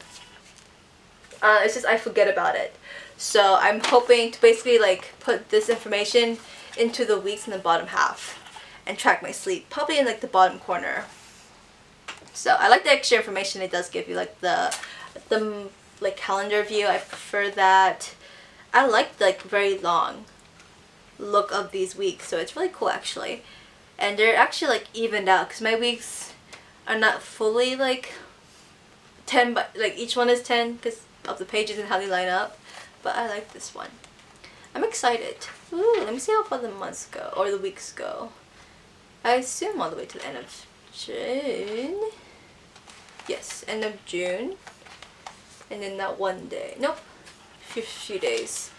It's just I forget about it. So I'm hoping to basically like put this information into the weeks in the bottom half and track my sleep, probably in like the bottom corner. So I like the extra information it does give you, like the like calendar view. I prefer that. I like the like very long look of these weeks, so it's really cool actually. And they're actually like evened out because my weeks are not fully like 10, but like each one is 10 because of the pages and how they line up. But I like this one. I'm excited. Ooh, let me see how far the months go, or the weeks go. I assume all the way to the end of June. Yes, end of June. And then that one day. Nope. Few days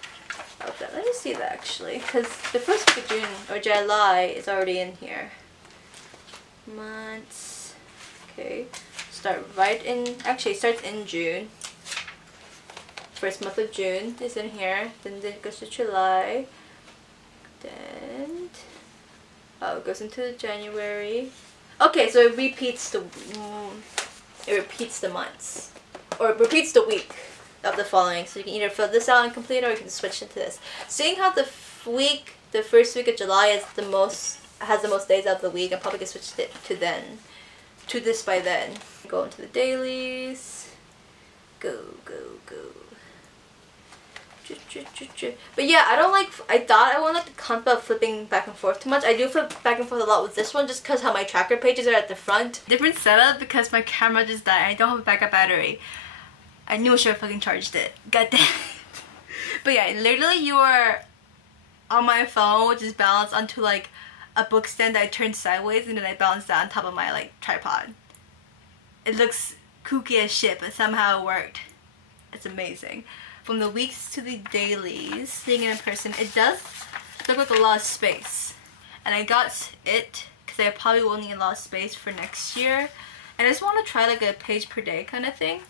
of that. Let me see that actually. Because the first week of June or July is already in here. Months. Okay. Start right in. Actually, it starts in June. First month of June is in here. Then it goes to July. Then. Oh, it goes into January. Okay, so it repeats the months, or it repeats the week of the following. So you can either fill this out and complete, or you can switch into this. Seeing how the first week of July has the most days out of the week, I'm probably gonna switch it to this by then. Go into the dailies. Go. But yeah, I thought I wouldn't like the concept of flipping back and forth too much. I do flip back and forth a lot with this one just because how my tracker pages are at the front. Different setup because my camera just died. I don't have a backup battery. I knew I should have fucking charged it. God damn. But yeah, literally you are on my phone, which is balanced onto like a book stand that I turned sideways, and then I balance that on top of my like tripod. It looks kooky as shit, but somehow it worked. It's amazing. From the weeks to the dailies, seeing it in person, it does look like a lot of space. And I got it because I probably will need a lot of space for next year. And I just want to try like a page per day kind of thing.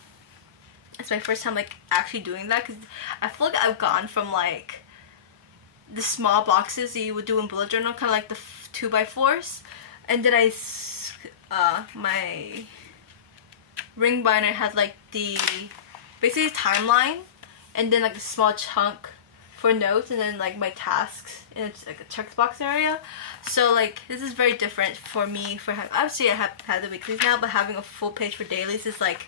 It's my first time like actually doing that because I feel like I've gone from like the small boxes that you would do in bullet journal, kind of like the 2x4s. And then my ring binder had like the basically timeline, and then like a small chunk for notes, and then like my tasks, and it's like a checkbox area. So like this is very different for me. Obviously I have had the weeklies now, but having a full page for dailies is like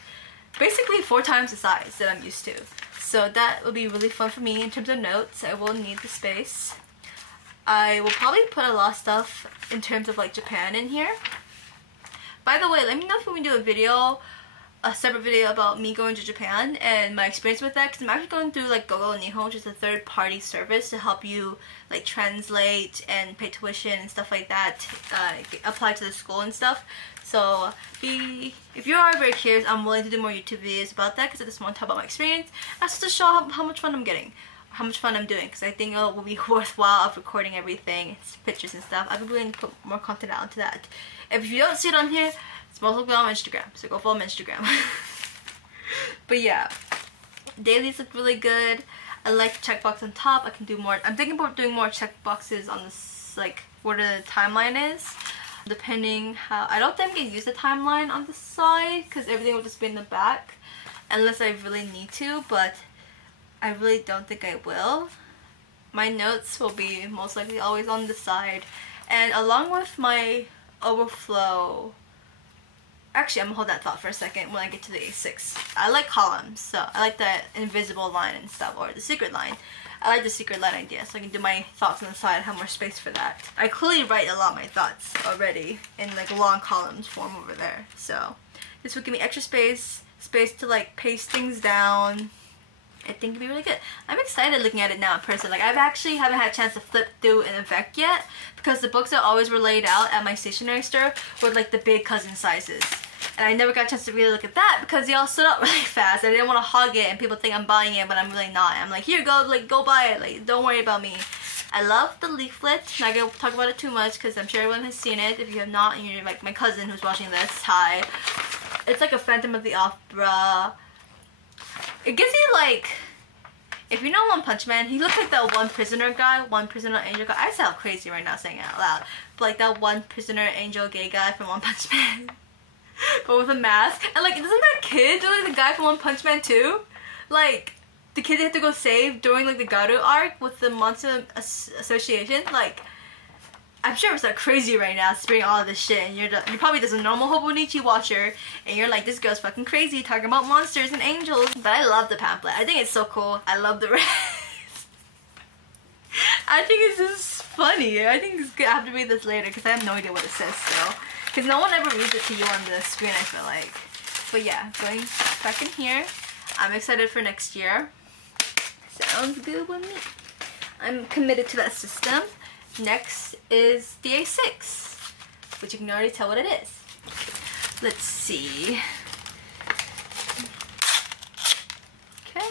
basically 4 times the size that I'm used to. So that will be really fun for me in terms of notes. I will need the space. I will probably put a lot of stuff in terms of like Japan in here. By the way, let me know if you want me to do a separate video about me going to Japan and my experience with that, because I'm actually going through like Gogo Nihon, which is a third-party service to help you like translate and pay tuition and stuff like that, apply to the school and stuff. So if you are very curious, I'm willing to do more YouTube videos about that because I just want to talk about my experience. That's to show how much fun I'm getting, how much fun I'm doing, because I think it will be worthwhile of recording everything, pictures and stuff. I've been willing to put more content out into that. If you don't see it on here, it's mostly on Instagram, so go follow my Instagram. But yeah, dailies look really good. I like the checkbox on top. I can do more. I'm thinking about doing more checkboxes on this, like where the timeline is, depending how. I don't think I use the timeline on the side because everything will just be in the back, unless I really need to. But I really don't think I will. My notes will be most likely always on the side, and along with my overflow. Actually, I'm gonna hold that thought for a second when I get to the A6. I like columns, so I like the invisible line and stuff, or the secret line. I like the secret line idea, so I can do my thoughts on the side and have more space for that. I clearly write a lot of my thoughts already in like long columns form over there. So this would give me extra space to like paste things down. I think it'd be really good. I'm excited looking at it now in person. Like, I've actually haven't had a chance to flip through an effect yet because the books that always were laid out at my stationery store were like the big cousin sizes. And I never got a chance to really look at that because they all stood up really fast. I didn't want to hog it and people think I'm buying it, but I'm really not. I'm like, here, go buy it. Like, don't worry about me. I love the leaflet. I'm not gonna talk about it too much because I'm sure everyone has seen it. If you have not, and you're like my cousin who's watching this, hi. It's like a Phantom of the Opera. It gives you like, if you know One Punch Man, he looks like that one prisoner guy, one prisoner angel guy. I sound crazy right now saying it out loud. But like that one prisoner angel gay guy from One Punch Man. But with a mask. And like, doesn't that kid look like the guy from One Punch Man too? Like, the kid they had to go save during like the Garu arc with the Monster Association. Like, I'm sure it's like crazy right now spitting all of this shit, and you're probably just a normal Hobonichi watcher, and you're like, this girl's fucking crazy talking about monsters and angels. But I love the pamphlet. I think it's so cool. I love the rest. I think it's just funny. I think it's good. I have to read this later because I have no idea what it says still. Because no one ever reads it to you on the screen, I feel like. But yeah, going back in here. I'm excited for next year. Sounds good with me. I'm committed to that system. Next is the A6, which you can already tell what it is. Let's see. Okay.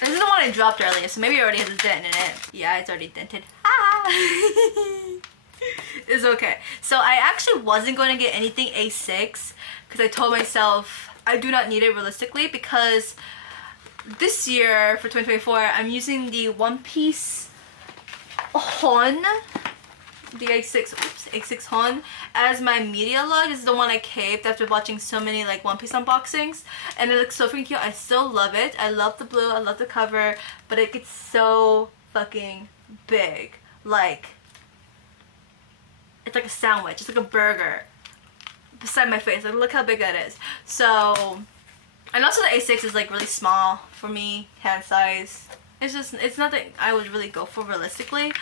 This is the one I dropped earlier, so maybe it already has a dent in it. Yeah, it's already dented. Ah! It's okay. So I actually wasn't going to get anything A6 because I told myself I do not need it realistically, because this year for 2024 I'm using the One Piece Hon, the A6 Hon as my media log. This is the one I caved after watching so many like One Piece unboxings, and it looks so freaking cute. I still love it. I love the blue, I love the cover, but it gets so fucking big. Like, it's like a sandwich, it's like a burger beside my face. Like, look how big that is. So, and also the A6 is like really small for me, hand size. It's nothing I would really go for realistically.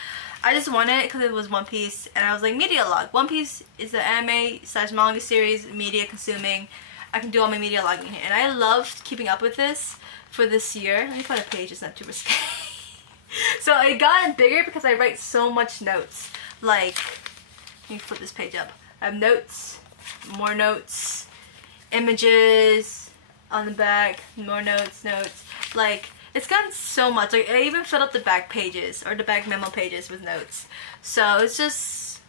I just wanted it because it was One Piece, and I was like, media log. One Piece is the anime / manga series, media consuming. I can do all my media logging here, and I loved keeping up with this for this year. Let me find a page, it's not too risky. So it got bigger because I write so much notes. Like, let me flip this page up. I have notes, more notes, images on the back, more notes. Like, it's gotten so much. Like, I even filled up the back pages, or the back memo pages with notes. So it's just,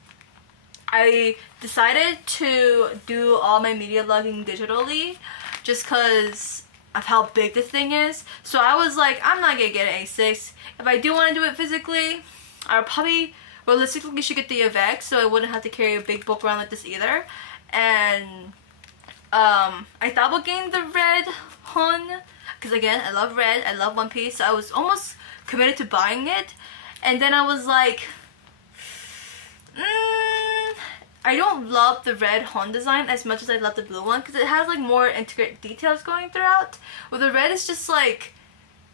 I decided to do all my media logging digitally just because of how big this thing is. So I was like, I'm not gonna get an A6. If I do want to do it physically, I probably realistically should get the Avec, so I wouldn't have to carry a big book around like this either. And I thought about getting the red Hon, because again, I love red, I love One Piece, so I was almost committed to buying it. And then I was like, I don't love the red Hon design as much as I love the blue one, because it has like more intricate details going throughout. With the red, it's just like,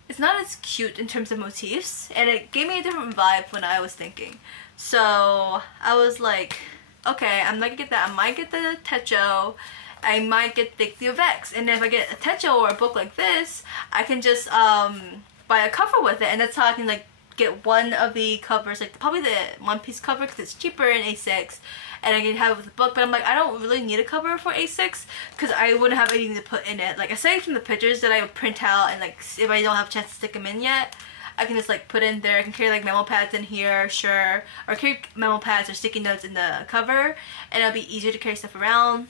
it's not as cute in terms of motifs, and it gave me a different vibe when I was thinking. So I was like, okay, I'm not gonna get that. I might get the Techo, I might get the Avex, and if I get a Techo or a book like this, I can just buy a cover with it, and that's how I can like get one of the covers, like probably the One Piece cover because it's cheaper in A6, and I can have it with the book. But I'm like, I don't really need a cover for A6 because I wouldn't have anything to put in it. Like, aside from the pictures that I would print out, and like if I don't have a chance to stick them in yet, I can just like put in there. I can carry like memo pads in here, sure, or carry memo pads or sticky notes in the cover, and it'll be easier to carry stuff around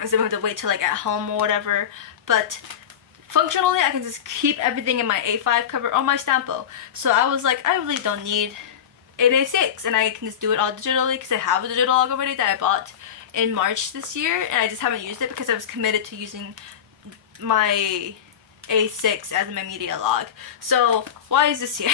instead of having to wait till like at home or whatever. But functionally, I can just keep everything in my A5 cover or my Stampo. So I was like, I really don't need an A6, and I can just do it all digitally because I have a digital log already that I bought in March this year, and I just haven't used it because I was committed to using my A6 as my media log. So why is this here?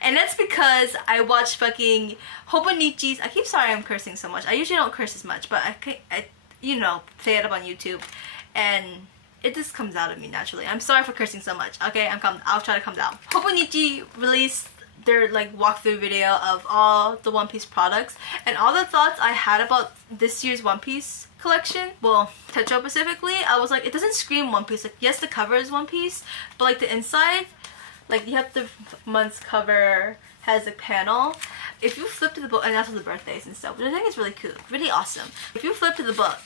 And that's because I watched fucking Hobonichi's. Sorry I'm cursing so much. I usually don't curse as much, but I you know, say it up on YouTube. And it just comes out of me naturally. I'm sorry for cursing so much. Okay, I'll try to calm down. Hobonichi released their like walkthrough video of all the One Piece products, and all the thoughts I had about this year's One Piece collection, well, Techo specifically, I was like, it doesn't scream One Piece. Like, yes, the cover is One Piece, but like the inside, like you have the month's cover has a panel. If you flip to the book, and that's the birthdays and stuff, which I think is really cool, really awesome. If you flip to the book,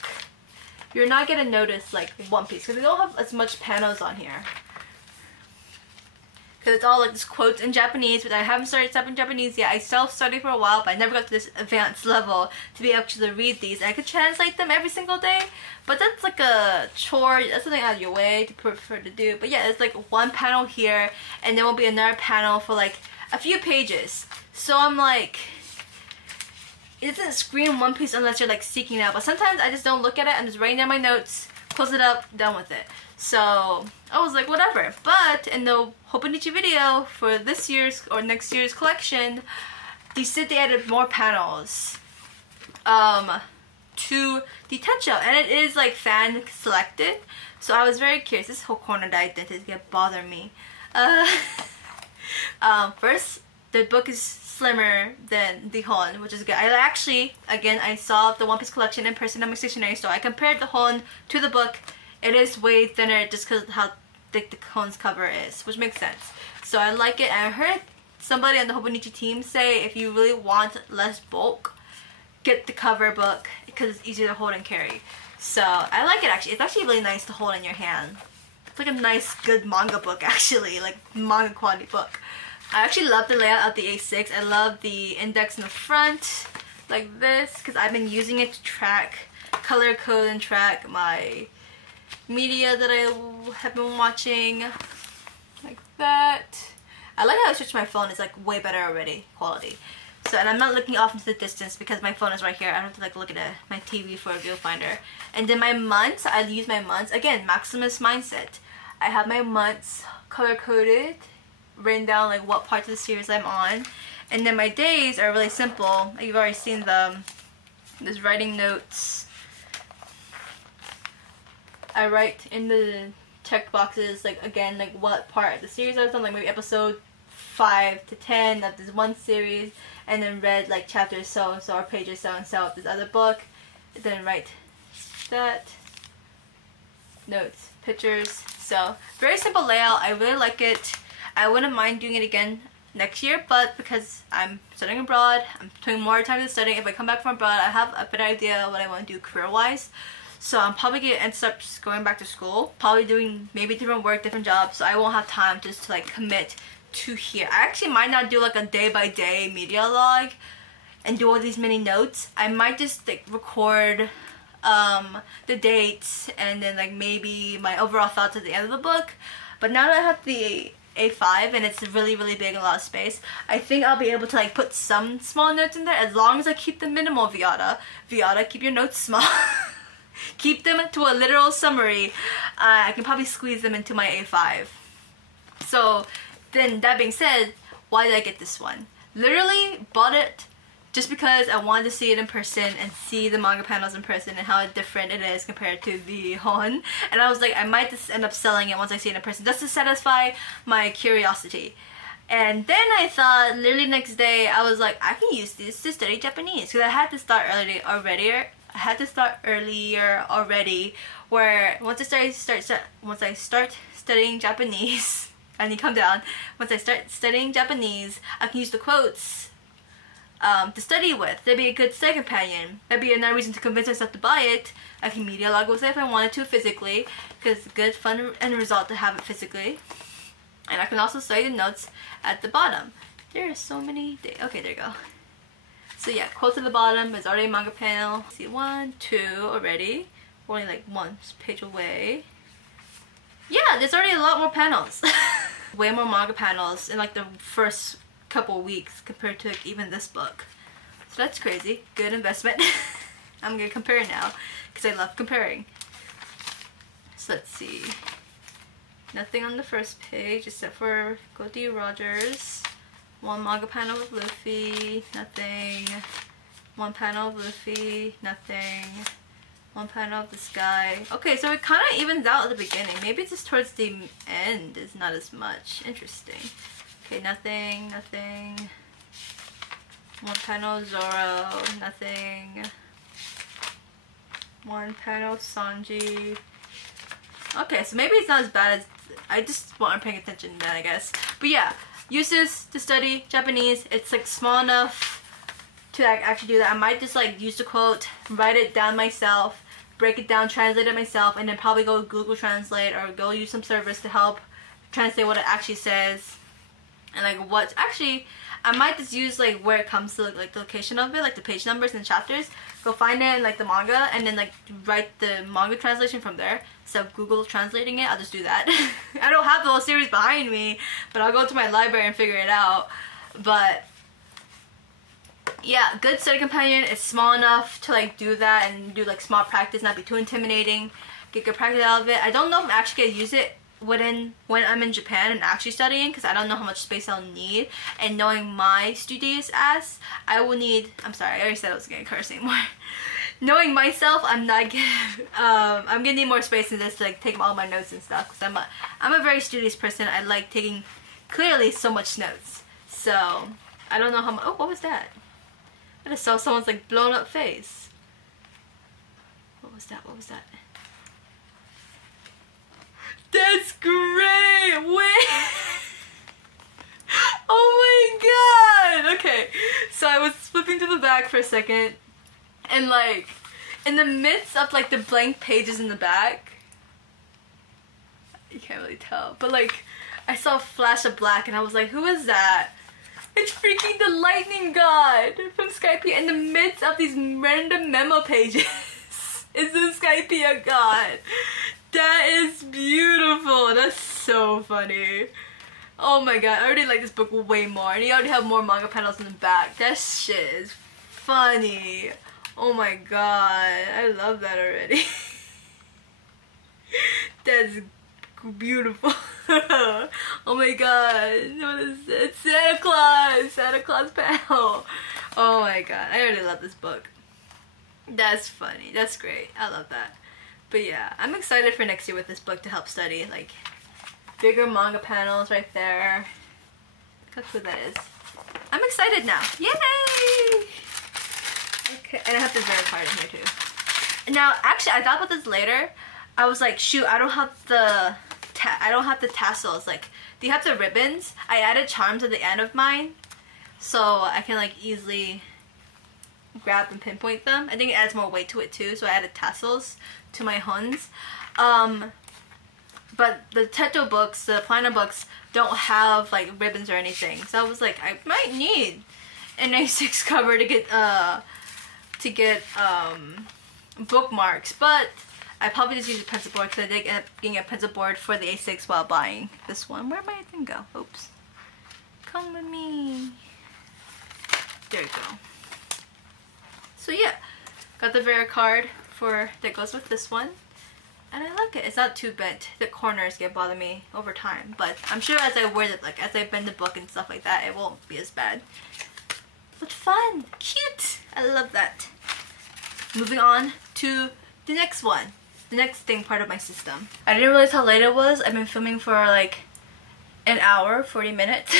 you're not gonna notice like One Piece because they don't have as much panels on here. Because it's all like just quotes in Japanese, but I haven't started studying Japanese yet. I self-studied for a while, but I never got to this advanced level to be able to read these. And I could translate them every single day, but that's like a chore. That's something out of your way to prefer to do. But yeah, it's like one panel here, and there will be another panel for like a few pages. So I'm like, it doesn't scream One Piece unless you're like seeking it out. But sometimes I just don't look at it. I'm just writing down my notes, close it up, done with it. So I was like, whatever. But in the Hobonichi video for this year's or next year's collection, they said they added more panels to the Techo, and it is like fan selected. So I was very curious. This whole corner that I did is gonna bother me. First, the book is slimmer than the Hon, which is good. I actually, again, I saw the One Piece collection in person at my stationery store. I compared the Hon to the book. It is way thinner just because of how thick the Hon's cover is, which makes sense. So I like it. And I heard somebody on the Hobonichi team say if you really want less bulk, get the cover book because it's easier to hold and carry. So I like it actually. It's actually really nice to hold in your hand. It's like a nice, good manga book actually, like manga quality book. I actually love the layout of the A6. I love the index in the front, like this, because I've been using it to track, color code and track my media that I have been watching, like that. I like how I switched my phone. It's like way better already, quality. So, and I'm not looking off into the distance because my phone is right here. I don't have to like look at my TV for a viewfinder. And then my months, I use my months, again, Maximus mindset. I have my months color coded, written down like what parts of the series I'm on. And then my days are really simple. You've already seen them. There's writing notes. I write in the check boxes, like again, like what part of the series I was on, like maybe episode 5 to 10 of this one series, and then read like chapters so and so or pages so and so of this other book. Then write that, notes, pictures. So very simple layout. I really like it. I wouldn't mind doing it again next year, but because I'm studying abroad, I'm putting more time into studying. If I come back from abroad, I have a better idea of what I want to do career-wise. So I'm probably gonna end up going back to school, probably doing maybe different work, different jobs, so I won't have time just to like commit to here. I actually might not do like a day-by-day media log and do all these mini notes. I might just like record the dates and then like maybe my overall thoughts at the end of the book. But now that I have the A5 and it's really big and a lot of space, I think I'll be able to like put some small notes in there as long as I keep the minimal Viata. Viata, keep your notes small. Keep them to a literal summary. I can probably squeeze them into my A5. So then that being said, why did I get this one? Literally bought it just because I wanted to see it in person and see the manga panels in person and how different it is compared to the Hon. And I was like, I might just end up selling it once I see it in person just to satisfy my curiosity. And then I thought, literally next day, I was like, I can use this to study Japanese because I had to start earlier already. Where once I start studying Japanese, I need to calm down. Once I start studying Japanese, I can use the quotes to study with. That'd be a good study companion. That'd be another reason to convince myself to buy it. I can media log with it if I wanted to physically, because it's a good fun end result to have it physically. And I can also study the notes at the bottom. There are so many. Okay, there you go. So yeah, quotes at the bottom. There's already a manga panel. See, 1, 2 already. We're only like one page away. Yeah, there's already a lot more panels. Way more manga panels in like the first couple weeks compared to like even this book. So that's crazy. Good investment. I'm gonna compare now because I love comparing. So let's see. Nothing on the first page except for Goldie Rogers. One manga panel with Luffy, nothing. One panel of Luffy, nothing. One panel of the sky. Okay, so it kind of evens out at the beginning. Maybe it's just towards the end is not as much. Interesting. Okay, nothing, nothing. One panel Zoro, nothing. One panel Sanji. Okay, so maybe it's not as bad as I just wasn't paying attention then, I guess. But yeah, use this to study Japanese. It's like small enough to like actually do that. I might just like use the quote, write it down myself, break it down, translate it myself, and then probably go Google Translate or go use some service to help translate what it actually says. And like what actually I might just use like where it comes to like the location of it, like the page numbers and chapters. Go find it in like the manga and then like write the manga translation from there. So Google translating it, I'll just do that. I don't have the whole series behind me, but I'll go to my library and figure it out. But yeah, good study companion. It's small enough to like do that and do like small practice, not be too intimidating. Get good practice out of it. I don't know if I'm actually gonna use it when I'm in Japan and actually studying, because I don't know how much space I'll need, and knowing my studious ass, I will need, I'm sorry, I already said I was gonna curse anymore. Knowing myself, I'm not gonna, I'm gonna need more space in this to like take all my notes and stuff, because I'm a very studious person. I like taking clearly so much notes. So I don't know how much. Oh, what was that? I just saw someone's like blown up face. What was that? What was that? That's great! Wait! Oh my god! Okay, so I was flipping to the back for a second, and like, in the midst of like the blank pages in the back, you can't really tell, but like, I saw a flash of black and I was like, who is that? It's freaking the lightning god from Skype in the midst of these random memo pages. It's the Skype god. That is beautiful. That's so funny. Oh my god, I already like this book way more. And you already have more manga panels in the back. That shit is funny. Oh my god, I love that already. That's beautiful. Oh my god, what is it? Santa Claus! Santa Claus panel. Oh my god, I already love this book. That's funny. That's great. I love that. But yeah, I'm excited for next year with this book to help study. Like, bigger manga panels right there. Look how cool that is. I'm excited now. Yay! Okay, and I have the Vera card in here too. And now, actually, I thought about this later. I was like, shoot, I don't have the tassels. Like, do you have the ribbons? I added charms at the end of mine, so I can like easily grab and pinpoint them. I think it adds more weight to it too, so I added tassels to my huns. But the Techo books, the planner books, don't have like ribbons or anything. So I was like, I might need an A6 cover to get bookmarks, but I probably just use a pencil board because I did end up getting a pencil board for the A6 while buying this one. Where'd my thing go? Oops. Come with me. There you go. So yeah, got the Vera card that goes with this one, and I like it. It's not too bent. The corners get bother me over time, but I'm sure as I wear it, like as I bend the book and stuff like that, it won't be as bad. But fun, cute. I love that. Moving on to the next one, the next thing part of my system. I didn't realize how late it was. I've been filming for like an hour, 40 minutes.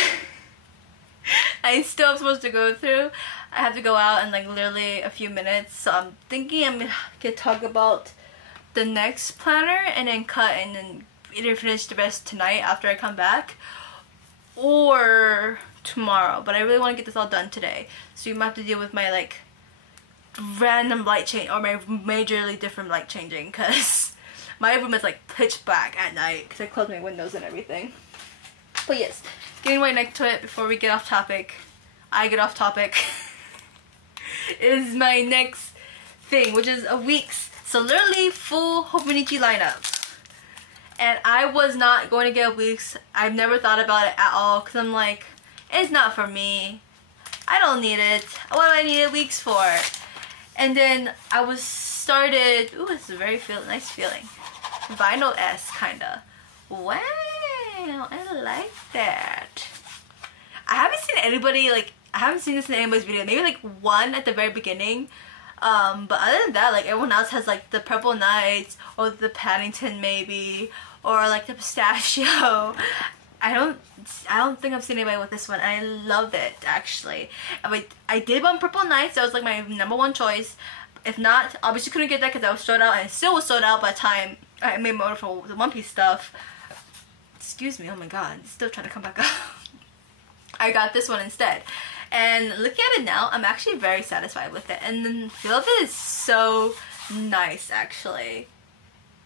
I still am supposed to go through. I have to go out in like literally a few minutes, so I'm thinking I'm gonna talk about the next planner and then cut and then either finish the rest tonight after I come back or tomorrow. But I really want to get this all done today, so you might have to deal with my like random light change or my majorly different light changing, because my room is like pitch black at night because I close my windows and everything. But yes, getting right next to it before we get off topic, is my next thing, which is a week's, so literally full Hobonichi lineup. And I was not going to get a week's. I've never thought about it at all because I'm like, it's not for me. I don't need it. What do I need a week's for? And then I was started, ooh, it's a very nice feeling. Vinyl S kinda. Wow, I like that. I haven't seen anybody like, I haven't seen this in anybody's video. Maybe like one at the very beginning But other than that, like everyone else has like the Purple Knights or the Paddington maybe, or like the pistachio. I don't think I've seen anybody with this one. I love it actually. I did want Purple Knights. That was like my #1 choice. If not, obviously couldn't get that because I was sold out, and it still was sold out by the time I made my order for the One Piece stuff. Excuse me, oh my god, it's still trying to come back up. I got this one instead. And looking at it now, I'm actually very satisfied with it. And the feel of it is so nice actually.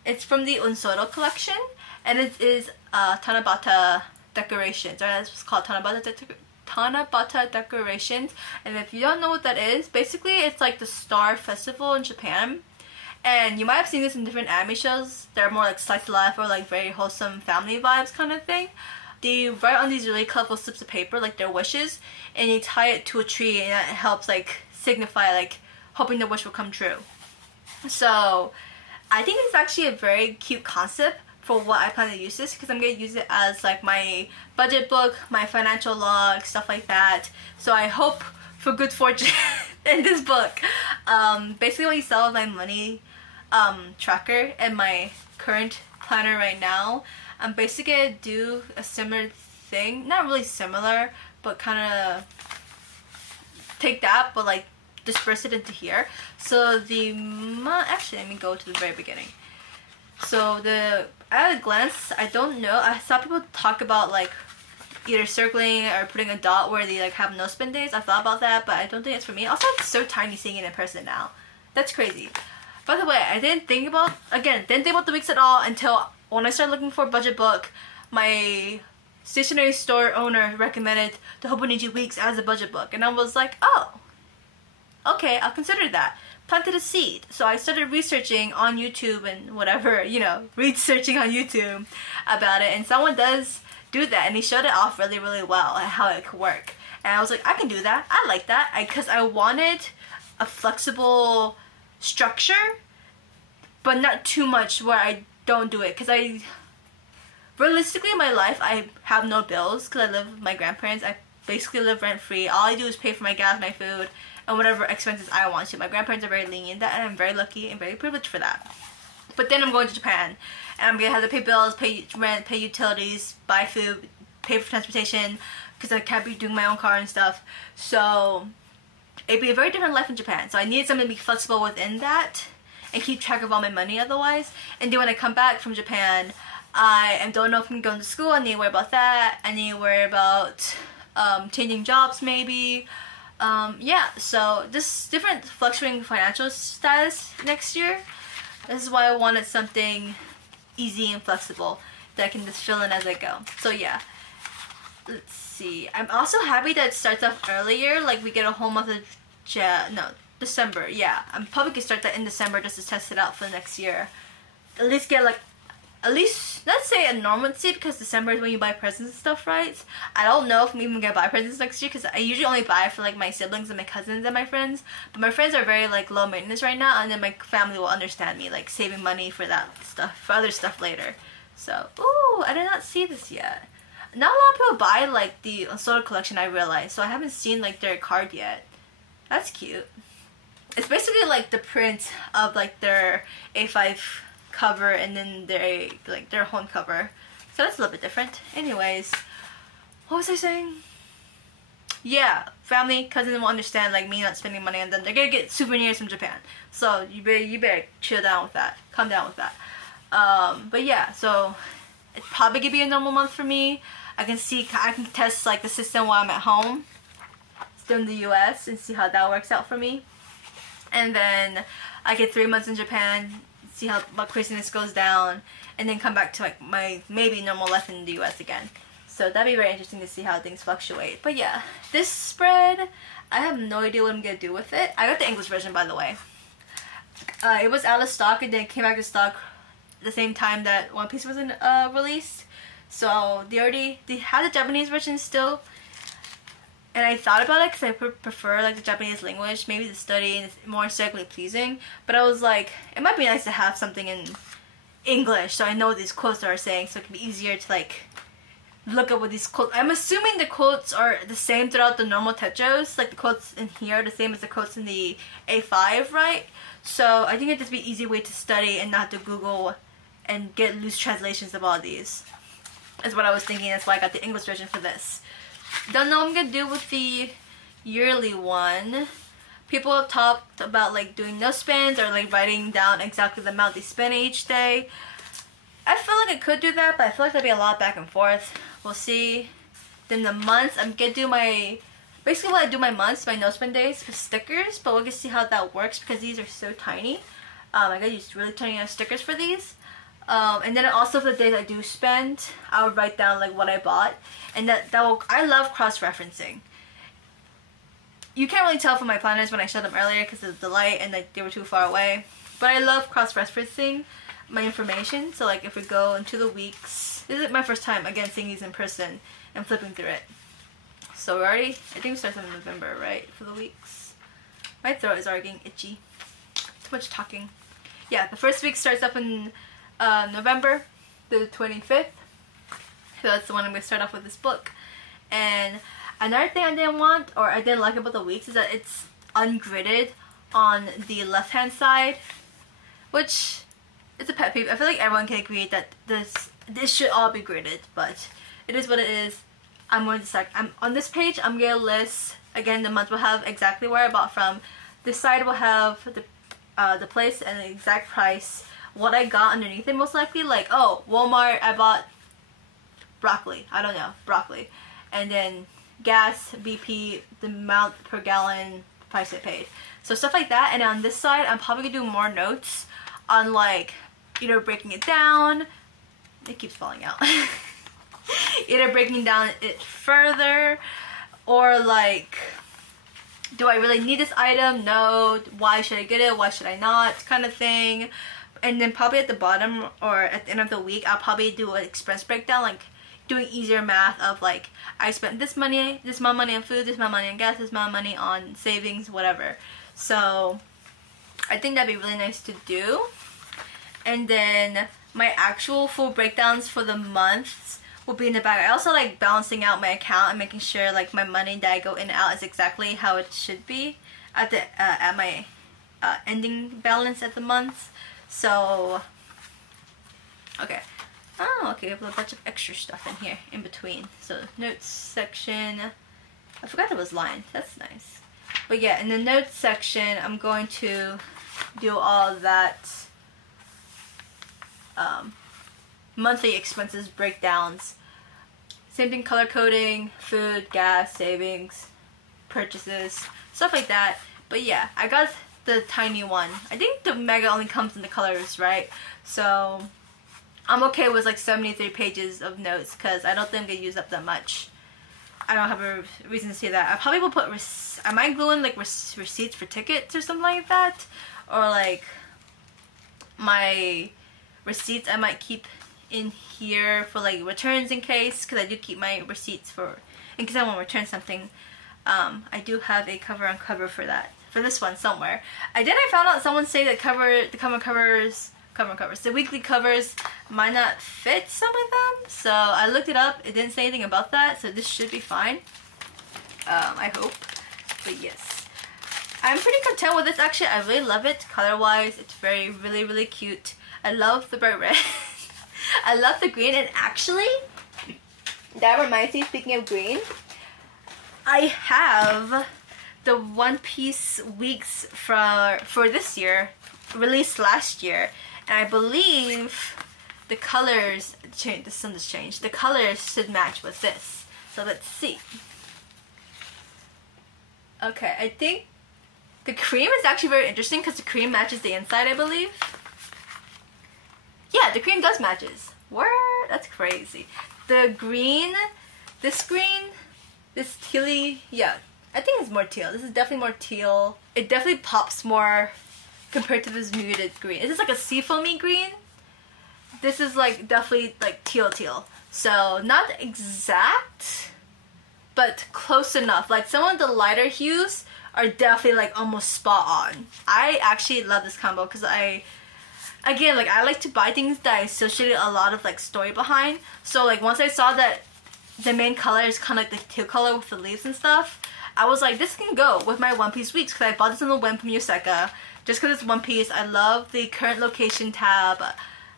It's from the Unsoro collection, and it is Tanabata decorations, or that's what's called Tanabata decorations. And if you don't know what that is, basically it's like the Star Festival in Japan. And you might have seen this in different anime shows. They're more like slice of life or like very wholesome family vibes kind of thing. They write on these really colorful slips of paper like their wishes, and you tie it to a tree, and that helps like signify like hoping the wish will come true. So I think it's actually a very cute concept for what I plan to use this, because I'm going to use it as like my budget book, my financial log, stuff like that. So I hope for good fortune in this book. Basically what you sell is my money tracker and my current planner right now. I'm basically going to do a similar thing, not really similar, but kind of take that but like disperse it into here. So the actually let me go to the very beginning. So at a glance, I don't know, I saw people talk about like either circling or putting a dot where they like have no spin days. I thought about that, but I don't think it's for me. Also, it's so tiny seeing it in person now. That's crazy. By the way, I didn't think about the weeks at all until when I started looking for a budget book. My stationery store owner recommended the Hobonichi Weeks as a budget book, and I was like, oh, okay, I'll consider that. Planted a seed. So I started researching on YouTube and whatever, you know, researching on YouTube about it, and someone does do that, and he showed it off really, really well and how it could work. And I was like, I can do that. I like that, because I wanted a flexible structure, but not too much where I don't do it, because realistically in my life I have no bills because I live with my grandparents. I basically live rent free. All I do is pay for my gas, my food, and whatever expenses I want to. My grandparents are very lenient that, and I'm very lucky and very privileged for that. But then I'm going to Japan, and I'm gonna have to pay bills, pay rent, pay utilities, buy food, pay for transportation, because I can't be doing my own car and stuff. So it'd be a very different life in Japan. So I needed something to be flexible within that and keep track of all my money otherwise. And then when I come back from Japan, I don't know if I'm going to school. I need to worry about that. I need to worry about changing jobs maybe. Yeah, so this different fluctuating financial status next year. This is why I wanted something easy and flexible that I can just fill in as I go. So yeah, let's see. I'm also happy that it starts off earlier. Like we get a whole month of December. Yeah, I'm probably gonna start that in December just to test it out for the next year. At least get like, let's say a normalcy, because December is when you buy presents and stuff, right? I don't know if I'm even gonna buy presents next year, because I usually only buy for like my siblings and my cousins and my friends. But my friends are very like low maintenance right now, and then my family will understand me like saving money for that stuff, for other stuff later. So, ooh, I did not see this yet. Not a lot of people buy like the Unsoro collection, I realized, so I haven't seen like their card yet. That's cute. It's basically like the print of like their A5 cover and then their home cover. So that's a little bit different. Anyways, what was I saying? Yeah, family, cousins will understand like me not spending money on them. They're gonna get souvenirs from Japan. So you better chill down with that. Calm down with that. But yeah, so it's probably gonna be a normal month for me. I can test like the system while I'm at home, still in the US, and see how that works out for me. And then I get 3 months in Japan, see how my craziness goes down, and then come back to like my maybe normal life in the US again. So that'd be very interesting to see how things fluctuate. But yeah, this spread, I have no idea what I'm gonna do with it. I got the English version, by the way. It was out of stock, and then it came back to stock the same time that One Piece was released. So they had the Japanese version still. And I thought about it because I prefer like the Japanese language, maybe the study, and it's more aesthetically pleasing. But I was like, it might be nice to have something in English so I know what these quotes are saying, so it can be easier to like look up what these quotes. I'm assuming the quotes are the same throughout the normal Techos. Like the quotes in here are the same as the quotes in the A5, right? So I think it'd just be an easy way to study and not to Google and get loose translations of all these. Is what I was thinking. That's why I got the English version for this. Don't know what I'm gonna do with the yearly one. People have talked about like doing no spends or like writing down exactly the amount they spend each day. I feel like I could do that, but I feel like there'd be a lot back and forth. We'll see. Then the months, I'm gonna do my, basically what I do my months, my no spend days with stickers, but we're gonna see how that works because these are so tiny. I gotta use really tiny stickers for these. And then also for the days I do spend, I would write down like what I bought, and that will, I love cross-referencing. You can't really tell from my planners when I showed them earlier because of the light and like they were too far away, but I love cross-referencing my information. So like if we go into the weeks, this is my first time again seeing these in person and flipping through it. So we're already, I think we start in November, right, for the weeks. My throat is already getting itchy. Too much talking. Yeah, the first week starts up in November the 25th. So that's the one I'm going to start off with this book. And another thing I didn't want, or I didn't like about the weeks, is that it's ungridded on the left hand side, which it's a pet peeve. I feel like everyone can agree that this should all be gridded, but it is what it is. I'm going to start. I'm on this page. I'm going to list again. The month will have exactly where I bought from. This side will have the place and the exact price. What I got underneath it, most likely, like, oh, Walmart, I bought broccoli. I don't know, broccoli, and then gas, BP, the amount per gallon, price I paid. So stuff like that. And on this side, I'm probably gonna do more notes on like either breaking it down. It keeps falling out. Either breaking down it further, or like, do I really need this item? No. Why should I get it? Why should I not? Kind of thing. And then probably at the bottom or at the end of the week, I'll probably do an expense breakdown, like doing easier math of like, I spent this amount of money on food, this amount of money on gas, this amount of money on savings, whatever. So I think that'd be really nice to do. And then my actual full breakdowns for the months will be in the back. I also like balancing out my account and making sure like my money that I go in and out is exactly how it should be at the at my ending balance at the month. So okay. Oh, okay, we have a bunch of extra stuff in here in between. So notes section, I forgot it was lined. That's nice. But yeah, in the notes section, I'm going to do all that monthly expenses breakdowns. Same thing, color coding, food, gas, savings, purchases, stuff like that. But yeah, I got the tiny one. I think the mega only comes in the colors, right? So I'm okay with like 73 pages of notes because I don't think I'm gonna use up that much. I don't have a reason to say that. I probably will put I might glue in like receipts for tickets or something like that, or like my receipts I might keep in here for like returns in case, because I do keep my receipts for in case I want to return something. I do have a cover on cover for that, for this one somewhere. I found out someone say that the weekly covers might not fit some of them, so I looked it up. It didn't say anything about that, so this should be fine. I hope. But yes, I'm pretty content with this. Actually, I really love it color wise. It's really cute. I love the bright red. I love the green, and actually that reminds me, speaking of green, I have the One Piece weeks for this year, released last year, and I believe the colors change. The sun has changed. The colors should match with this. So let's see. Okay, I think the cream is actually very interesting because the cream matches the inside, I believe. Yeah, the cream does matches. What? That's crazy. The green, this tealy, yeah, I think it's more teal. This is definitely more teal. It definitely pops more compared to this muted green. This is like a seafoamy green. This is like definitely like teal. So not exact, but close enough. Like some of the lighter hues are definitely like almost spot on. I actually love this combo because again, like I like to buy things that I associate a lot of like story behind. So like once I saw that the main color is kind of like the teal color with the leaves and stuff. I was like, this can go with my One Piece weeks because I bought this on the whim from Yoseka. Just because it's One Piece. I love the current location tab.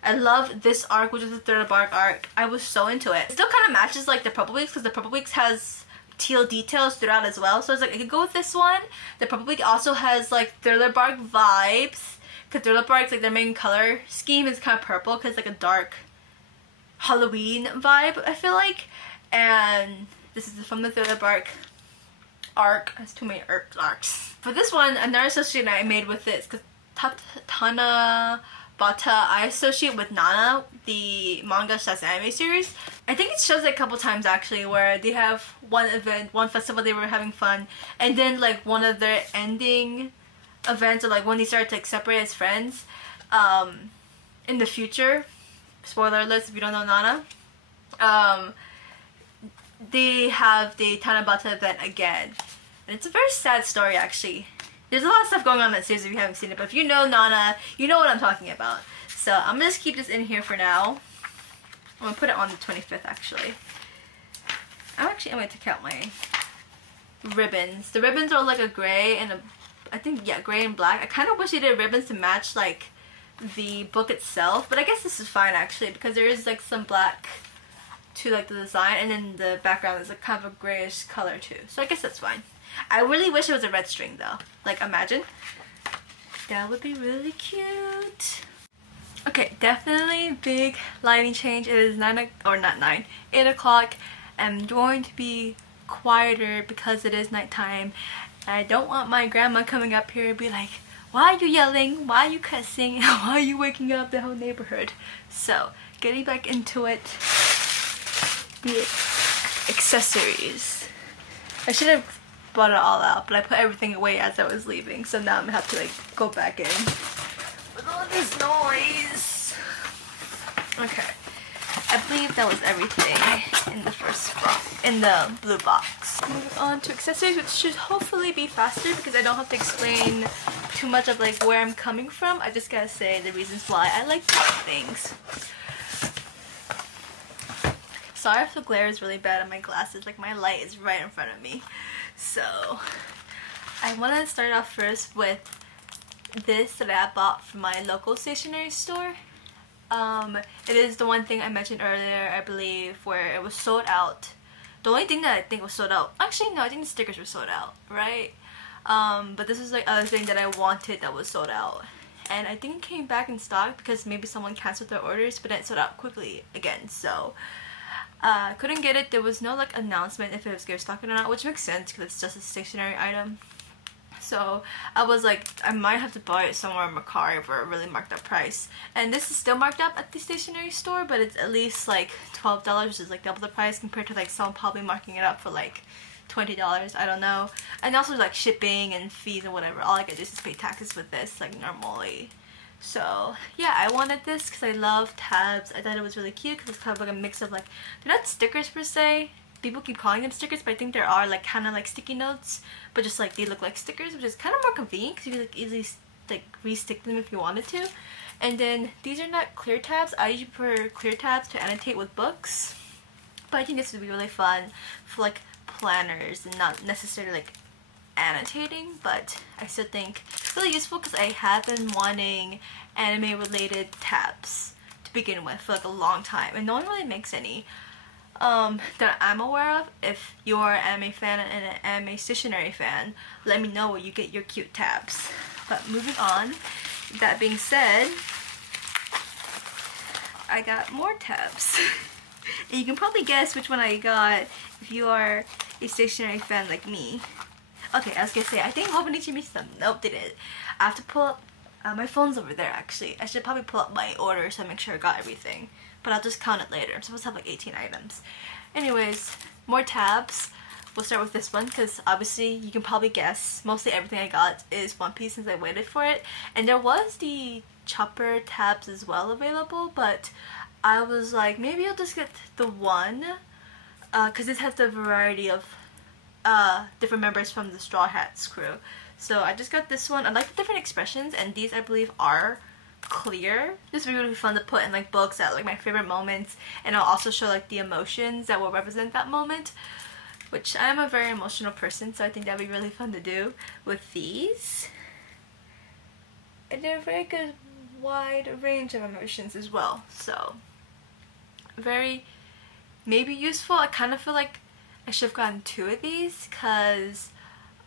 I love this arc, which is the Thriller Bark arc. I was so into it. It still kind of matches like the Purple Weeks because the Purple Weeks has teal details throughout as well. So I was like, I could go with this one. The Purple Week also has like Thriller Bark vibes because Thriller Bark's like their main color scheme is kind of purple because it's like a dark Halloween vibe, I feel like. And this is from the Thriller Bark arc. Has too many arcs. For this one, another association I made with this because Tana Bata I associate with Nana, the manga / anime series. I think it shows it a couple times actually where they have one event, one festival they were having fun, and then like one of their ending events or like when they start to like separate as friends in the future. Spoiler alert if you don't know Nana. They have the Tanabata event again. And it's a very sad story actually. There's a lot of stuff going on in that series if you haven't seen it, but if you know Nana, you know what I'm talking about. So I'm gonna just keep this in here for now. I'm gonna put it on the 25th actually. I'm gonna take out my ribbons. The ribbons are like a gray and a, I think, yeah, gray and black. I kind of wish they did ribbons to match like the book itself, but I guess this is fine actually because there is like some black to like the design, and then the background is like kind of a grayish color too. So I guess that's fine. I really wish it was a red string though. Like imagine. That would be really cute. Okay, definitely big lighting change. It is 8 o'clock. I'm going to be quieter because it is nighttime. I don't want my grandma coming up here and be like, why are you yelling? Why are you cussing? Why are you waking up the whole neighborhood? So, getting back into it. The accessories. I should have bought it all out, but I put everything away as I was leaving, so now I'm gonna have to like go back in with all this noise. Okay, I believe that was everything in the first box, in the blue box. Moving on to accessories, which should hopefully be faster because I don't have to explain too much of like where I'm coming from. I just gotta say the reasons why I like things. Sorry if the glare is really bad on my glasses, like my light is right in front of me. So, I want to start off first with this that I bought from my local stationery store. It is the one thing I mentioned earlier, I believe, where it was sold out. The only thing that I think was sold out, actually no, I think the stickers were sold out, right? But this is like other thing that I wanted that was sold out. And I think it came back in stock because maybe someone canceled their orders, but then it sold out quickly again, so couldn't get it. There was no like announcement if it was scarce stock or not, which makes sense because it's just a stationary item. So I was like, I might have to buy it somewhere in Mercari for a really marked up price. And this is still marked up at the stationery store, but it's at least like $12, which is like double the price compared to like someone probably marking it up for like $20. I don't know. And also like shipping and fees and whatever. All I could do is pay taxes with this like normally. So yeah, I wanted this because I love tabs. I thought it was really cute because it's kind of like a mix of like, they're not stickers per se. People keep calling them stickers, but I think there are like kind of like sticky notes, but just like they look like stickers, which is kind of more convenient because you can like easily like re-stick them if you wanted to. And then these are not clear tabs. I usually prefer clear tabs to annotate with books, but I think this would be really fun for like planners and not necessarily like annotating, but I still think it's really useful because I have been wanting anime related tabs to begin with for like a long time, and no one really makes any that I'm aware of. If you're an anime fan and an anime stationery fan, let me know where you get your cute tabs. But moving on, that being said, I got more tabs. And you can probably guess which one I got if you are a stationery fan like me. Okay, I was gonna say, I think Hobonichi missed them. Nope, they did. I have to pull up, my phone's over there actually. I should probably pull up my order so I make sure I got everything. But I'll just count it later. I'm supposed to have like 18 items. Anyways, more tabs. We'll start with this one because obviously you can probably guess mostly everything I got is One Piece since I waited for it. And there was the Chopper tabs as well available, but I was like, maybe I'll just get the one because this has the variety of different members from the Straw Hats crew. So I just got this one. I like the different expressions, and these I believe are clear. This would be really fun to put in like books at like my favorite moments, and I'll also show like the emotions that will represent that moment, which I'm a very emotional person, so I think that'd be really fun to do with these. And they're a very good wide range of emotions as well, so very maybe useful. I kind of feel like I should have gotten 2 of these because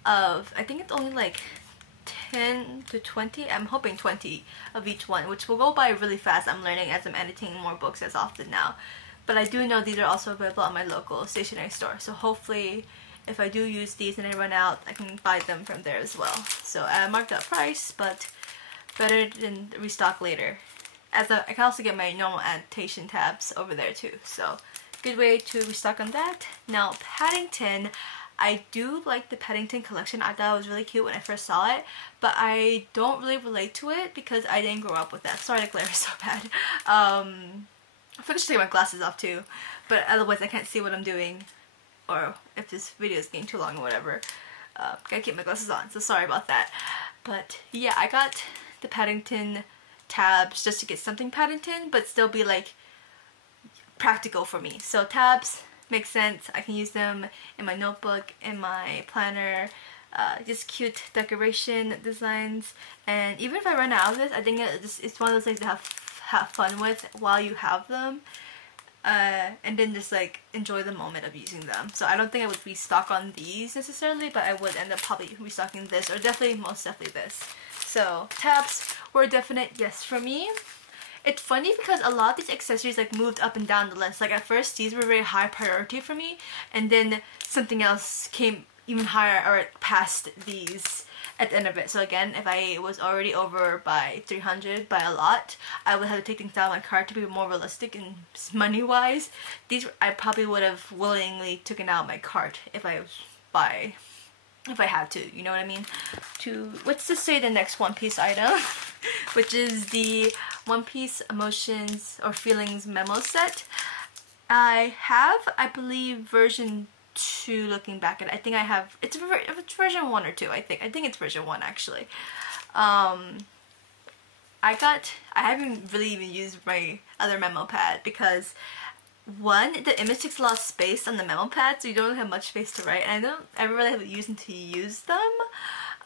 of, I think it's only like 10 to 20, I'm hoping 20 of each one, which will go by really fast. I'm learning as I'm editing more books as often now, but I do know these are also available at my local stationery store, so hopefully if I do use these and they run out, I can buy them from there as well. So at a marked up price, but better than restock later. I can also get my normal annotation tabs over there too, so good way to restock on that. Now Paddington, I do like the Paddington collection. I thought it was really cute when I first saw it, but I don't really relate to it because I didn't grow up with that. Sorry, the glare is so bad. I forgot to take my glasses off too, but otherwise I can't see what I'm doing, or if this video is getting too long or whatever. Gotta keep my glasses on, so sorry about that. But yeah, I got the Paddington tabs just to get something Paddington, but still be like practical for me. So tabs make sense. I can use them in my notebook, in my planner, just cute decoration designs. And even if I run out of this, I think it's one of those things to have fun with while you have them, and then just like enjoy the moment of using them. So I don't think I would restock on these necessarily, but I would end up probably restocking this, or definitely, most definitely this. So tabs were a definite yes for me. It's funny because a lot of these accessories like moved up and down the list. Like at first these were very high priority for me, and then something else came even higher or past these at the end of it. So again, if I was already over by 300 by a lot, I would have to take things down my cart to be more realistic and money wise. These I probably would have willingly taken out my cart if I had to, you know what I mean? Let's just say the next One Piece item, which is the One Piece Emotions or Feelings memo set. I have, I believe, version 2 looking back at it. I think I have, it's version 1 or 2, I think it's version 1 actually. I haven't really even used my other memo pad because one, the image takes a lot of space on the memo pad, so you don't have much space to write, and I don't ever really have a reason to use them.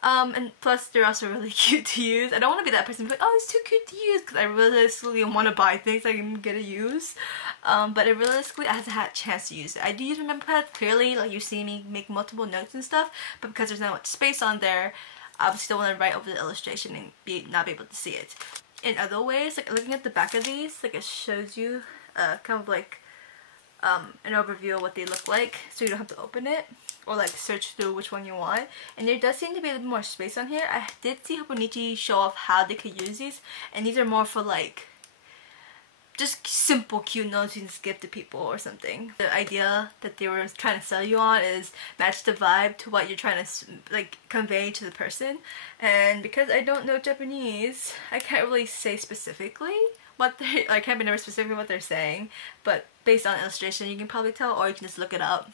And plus they're also really cute to use. I don't want to be that person who's like, oh, it's too cute to use, because I realistically want to buy things I can get to use. But realistically I haven't had a chance to use it. I do use my memo pad, clearly, like you see me make multiple notes and stuff, but because there's not much space on there, I would still want to write over the illustration and not be able to see it. In other ways, like looking at the back of these, like it shows you kind of like an overview of what they look like, so you don't have to open it or like search through which one you want. And there does seem to be a little more space on here. I did see Hobonichi show off how they could use these, and these are more for like just simple cute notes you can just give to people or something. The idea that they were trying to sell you on is match the vibe to what you're trying to like convey to the person, and because I don't know Japanese, I can't really say specifically what they, I can't remember specifically what they're saying, but based on illustration you can probably tell, or you can just look it up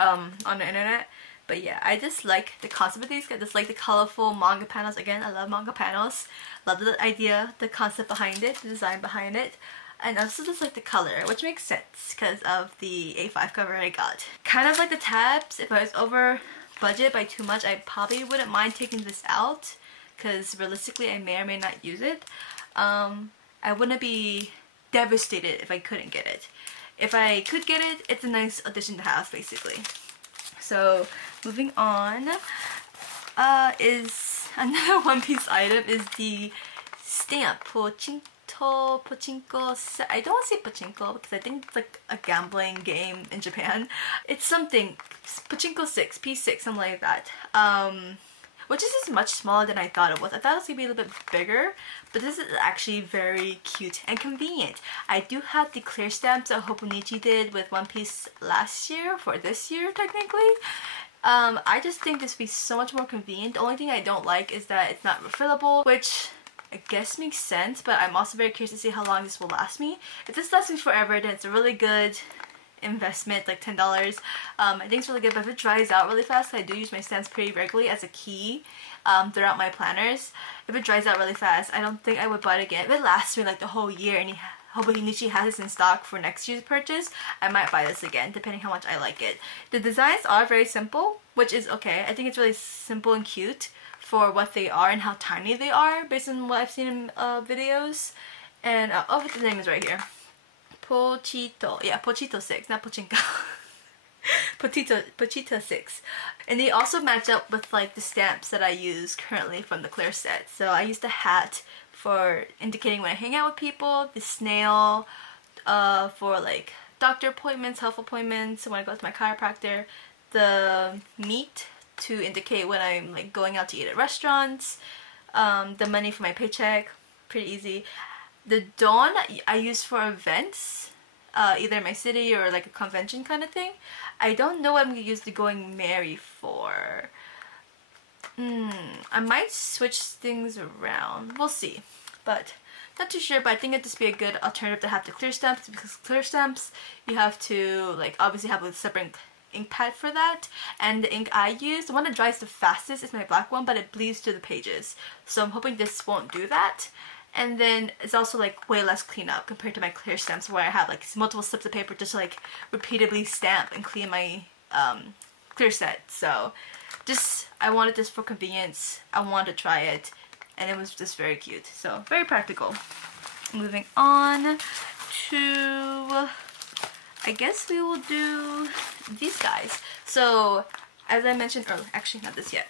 on the internet. But yeah, I just like the concept of these. I just like the colorful manga panels. Again, I love manga panels. Love the idea, the concept behind it, the design behind it. And I also just like the color, which makes sense because of the A5 cover I got. Kind of like the tabs, if I was over budget by too much, I probably wouldn't mind taking this out because realistically I may or may not use it. I wouldn't be devastated if I couldn't get it. If I could get it, it's a nice addition to have, basically. So moving on, is another One Piece item is the stamp Pachinko set. I don't want to say pachinko because I think it's like a gambling game in Japan. It's something Pachinko 6, P6, something like that. Which is just much smaller than I thought it was. I thought it was going to be a little bit bigger, but this is actually very cute and convenient. I do have the clear stamps that Hobonichi did with One Piece last year for this year, technically. I just think this would be so much more convenient. The only thing I don't like is that it's not refillable, which I guess makes sense, but I'm also very curious to see how long this will last me. If this lasts me forever, then it's a really good investment, like $10. I think it's really good, but if it dries out really fast, I do use my stamps pretty regularly as a key throughout my planners. If it dries out really fast, I don't think I would buy it again. If it lasts me like the whole year and Hobonichi has this in stock for next year's purchase, I might buy this again, depending how much I like it. The designs are very simple, which is okay. I think it's really simple and cute for what they are and how tiny they are based on what I've seen in videos. And oh, the name is right here. Pochito. Yeah, Pochito 6, not Pochinko. Pochito 6. And they also match up with like the stamps that I use currently from the clear set. So I use the hat for indicating when I hang out with people, the snail for like doctor appointments, health appointments, when I go to my chiropractor, the meat to indicate when I'm like going out to eat at restaurants, the money for my paycheck, pretty easy. The dawn I use for events, either in my city or like a convention kind of thing. I don't know what I'm going to use the going merry for. I might switch things around. We'll see. But not too sure, but I think it'd just be a good alternative to have the clear stamps, because clear stamps you have to like obviously have a separate ink pad for that, and the ink I use, the one that dries the fastest is my black one, but it bleeds through the pages. So I'm hoping this won't do that. And then it's also like way less cleanup compared to my clear stamps, where I have like multiple slips of paper just to like repeatedly stamp and clean my clear set. So just, I wanted this for convenience. I wanted to try it, and it was just very cute. So very practical. Moving on to, I guess we will do these guys. So as I mentioned earlier, actually not this yet.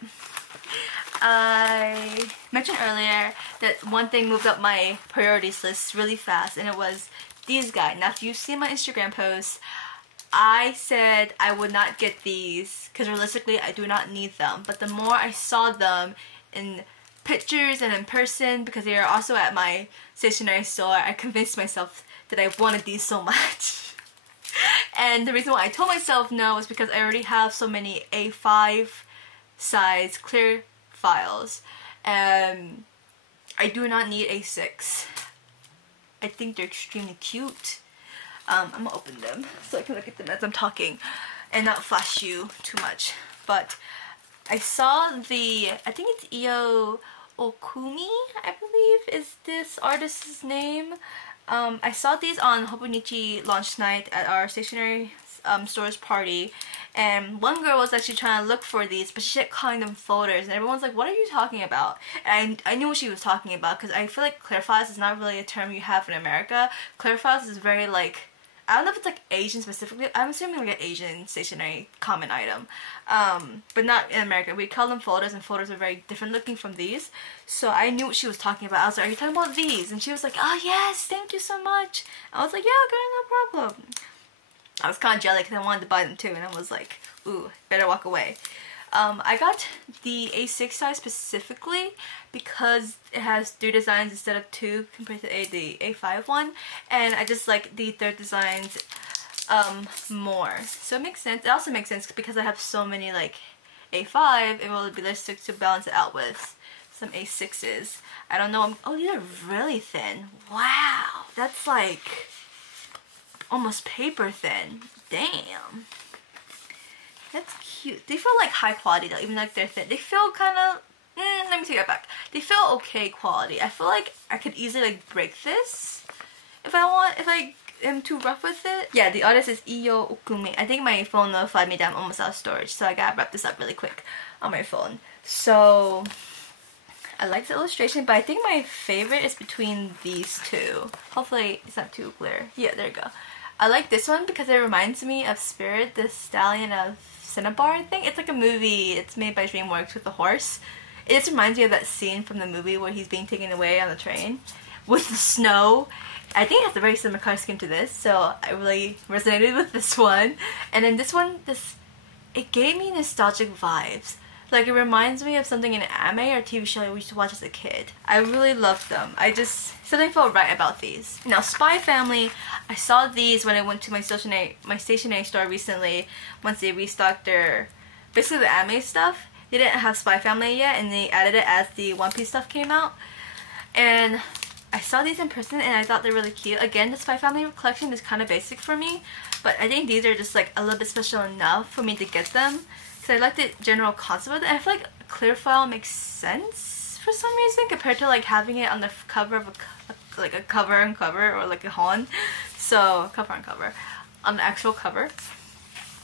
I mentioned earlier that one thing moved up my priorities list really fast, and it was these guys. Now if you've seen my Instagram posts, I said I would not get these because realistically I do not need them, but the more I saw them in pictures and in person, because they are also at my stationery store, I convinced myself that I wanted these so much. And the reason why I told myself no was because I already have so many A5 size clear files, and I do not need A6. I think they're extremely cute. I'm gonna open them so I can look at them as I'm talking and not flash you too much. But I saw the, I think it's Io Okumi, I believe is this artist's name. I saw these on Hobonichi launch night at our stationery store's party, and one girl was actually trying to look for these, but she kept calling them folders, and everyone's like, what are you talking about? And I knew what she was talking about, because I feel like clear files is not really a term you have in America. Clear files is very like, I don't know if it's like Asian specifically. I'm assuming like an Asian stationery common item, but not in America. We call them folders, and folders are very different looking from these. So I knew what she was talking about. I was like, are you talking about these? And she was like, oh yes, thank you so much. I was like, yeah, girl, no problem. I was kind of jelly because I wanted to buy them too, and I was like, ooh, better walk away. I got the A6 size specifically because it has 3 designs instead of 2 compared to the A5 one, and I just like the 3rd designs more. So it makes sense. It also makes sense because I have so many like A5, it will be realistic to balance it out with some A6s. I don't know. Oh, these are really thin. Wow, that's like almost paper thin. Damn. That's cute. They feel like high quality though, even like they're thin. They feel kind of, let me take that back. They feel okay quality. I feel like I could easily like break this if I am too rough with it. Yeah, the artist is Io Okumi. I think my phone notified me that I'm almost out of storage, so I gotta wrap this up really quick on my phone. So I like the illustration, but I think my favorite is between these two. Hopefully it's not too clear. Yeah, there you go. I like this one because it reminds me of Spirit, the stallion of Cinnabar, I think. It's like a movie. It's made by DreamWorks with a horse. It just reminds me of that scene from the movie where he's being taken away on the train with the snow. I think it has a very similar color scheme to this, so I really resonated with this one. And then this one, it gave me nostalgic vibes. Like, it reminds me of something in an anime or TV show we used to watch as a kid. I really loved them. Something felt right about these. Now, Spy Family, I saw these when I went to my stationery store recently, once they restocked their, basically the anime stuff. They didn't have Spy Family yet, and they added it as the One Piece stuff came out. And I saw these in person, and I thought they're really cute. Again, the Spy Family collection is kind of basic for me, but I think these are just like a little bit special enough for me to get them because I like the general concept of it. I feel like a clear file makes sense for some reason compared to like having it on the cover of like a cover and cover or like a hon. So cover and cover on the actual cover.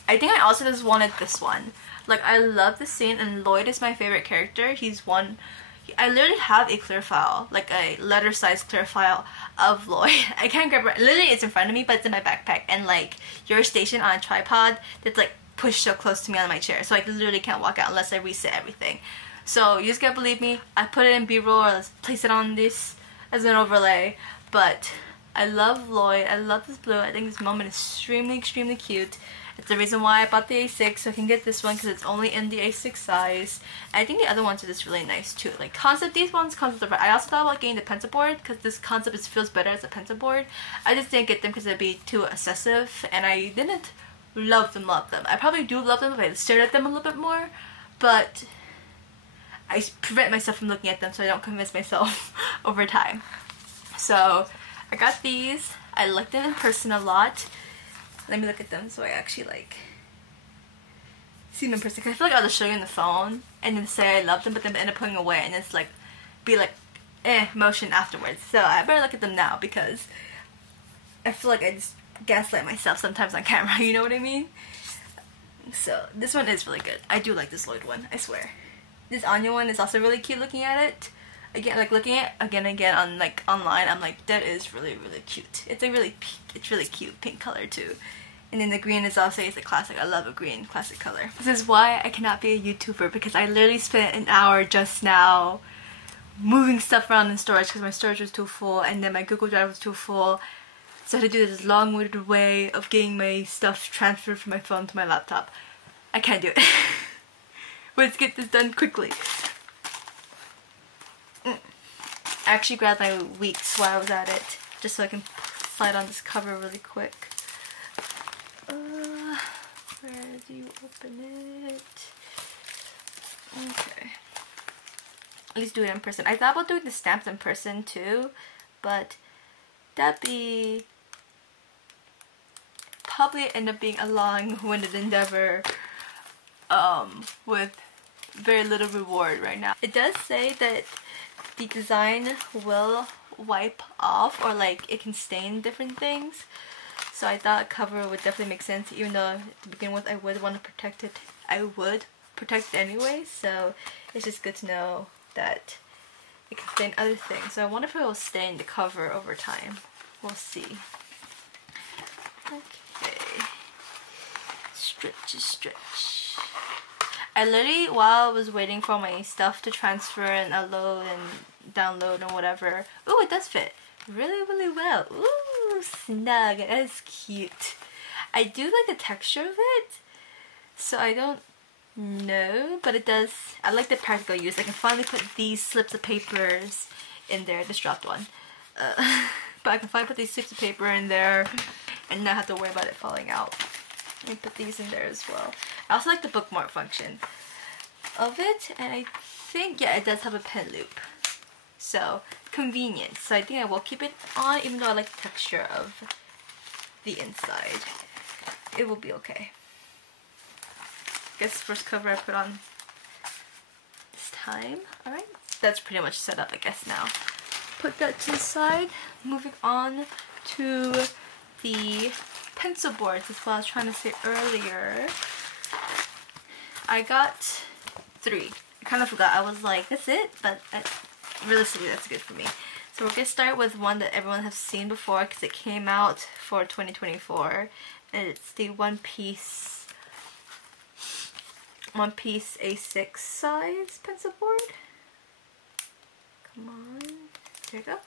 I think I also just wanted this one. Like I love the scene, and Lloyd is my favorite character. He's one. I literally have a clear file, like a letter size clear file of Lloyd. I can't grab it. Literally, it's in front of me, but it's in my backpack. And like you're stationed on a tripod that's like pushed so close to me on my chair, so I literally can't walk out unless I reset everything. So you just gotta believe me. I put it in B-roll or let's place it on this as an overlay. But I love Lloyd. I love this blue. I think this moment is extremely, extremely cute. It's the reason why I bought the A6, so I can get this one because it's only in the A6 size. And I think the other ones are just really nice too. Like concept, these ones concept are right. I also thought about getting the pencil board because this concept just feels better as a pencil board. I just didn't get them because it'd be too excessive, and I didn't love them. I probably do love them if I stared at them a little bit more, but I prevent myself from looking at them so I don't convince myself over time. So I got these. I like them in person a lot. Let me look at them so I actually like see them in person. Cause I feel like I'll just show you on the phone and then say I love them, but then end up putting away and it's like be like motion afterwards. So I better look at them now because I feel like I just gaslight myself sometimes on camera. You know what I mean? So this one is really good. I do like this Lloyd one. I swear. This Anya one is also really cute. Looking at it again, like looking at it again on like online, I'm like, that is really, really cute. It's a really cute pink color too. And then the green is also a classic. I love a green classic color. This is why I cannot be a YouTuber, because I literally spent an hour just now moving stuff around in storage because my storage was too full and then my Google Drive was too full. So I had to do this long-winded way of getting my stuff transferred from my phone to my laptop. I can't do it. Let's get this done quickly. I actually grabbed my weeks while I was at it, just so I can slide on this cover really quick. Where do you open it? Okay. At least do it in person. I thought about doing the stamps in person too, but that'd be probably end up being a long-winded endeavor with very little reward right now. It does say that the design will wipe off, or like it can stain different things, so I thought cover would definitely make sense, even though to begin with I would want to protect it. I would protect it anyway, so it's just good to know that it can stain other things. So I wonder if it will stain the cover over time. We'll see. Okay. Stretch. I literally, while I was waiting for my stuff to transfer and upload and download and whatever. Ooh, it does fit really, really well. Ooh, snug. That is cute. I do like the texture of it, so I don't know, but it does. I like the practical use. I can finally put these slips of papers in there. Just dropped one. But I can finally put these slips of paper in there and not have to worry about it falling out. Let me put these in there as well. I also like the bookmark function of it, and I think, yeah, it does have a pen loop. So, convenient. So I think I will keep it on, even though I like the texture of the inside. It will be okay. Guess the first cover I put on this time. Alright, that's pretty much set up, I guess, now. Put that to the side. Moving on to the pencil boards, as what I was trying to say earlier. I got 3. I kind of forgot. I was like, that's it? But realistically, that's good for me. So we're going to start with one that everyone has seen before because it came out for 2024. And it's the One Piece A6 size pencil board. Come on. There you go.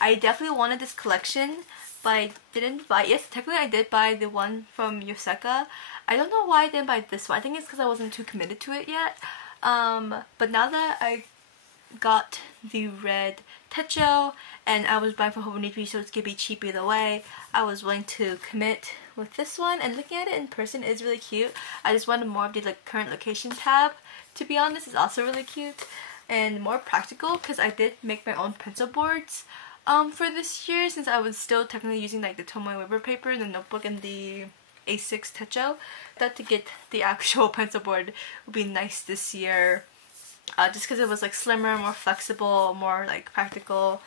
I definitely wanted this collection, but I didn't buy it. Yes, technically I did buy the one from Yoseka. I don't know why I didn't buy this one. I think it's because I wasn't too committed to it yet. But now that I got the red Techo and I was buying from Hobonichi, so it's gonna be cheap either way, I was willing to commit with this one. And looking at it in person is really cute. I just wanted more of the like current location tab. To be honest, it's also really cute and more practical because I did make my own pencil boards For this year, since I was still technically using like the Tomoe River paper, the notebook, and the A6 Techo, I thought to get the actual pencil board would be nice this year. Just because it was like slimmer, more flexible, more like practical.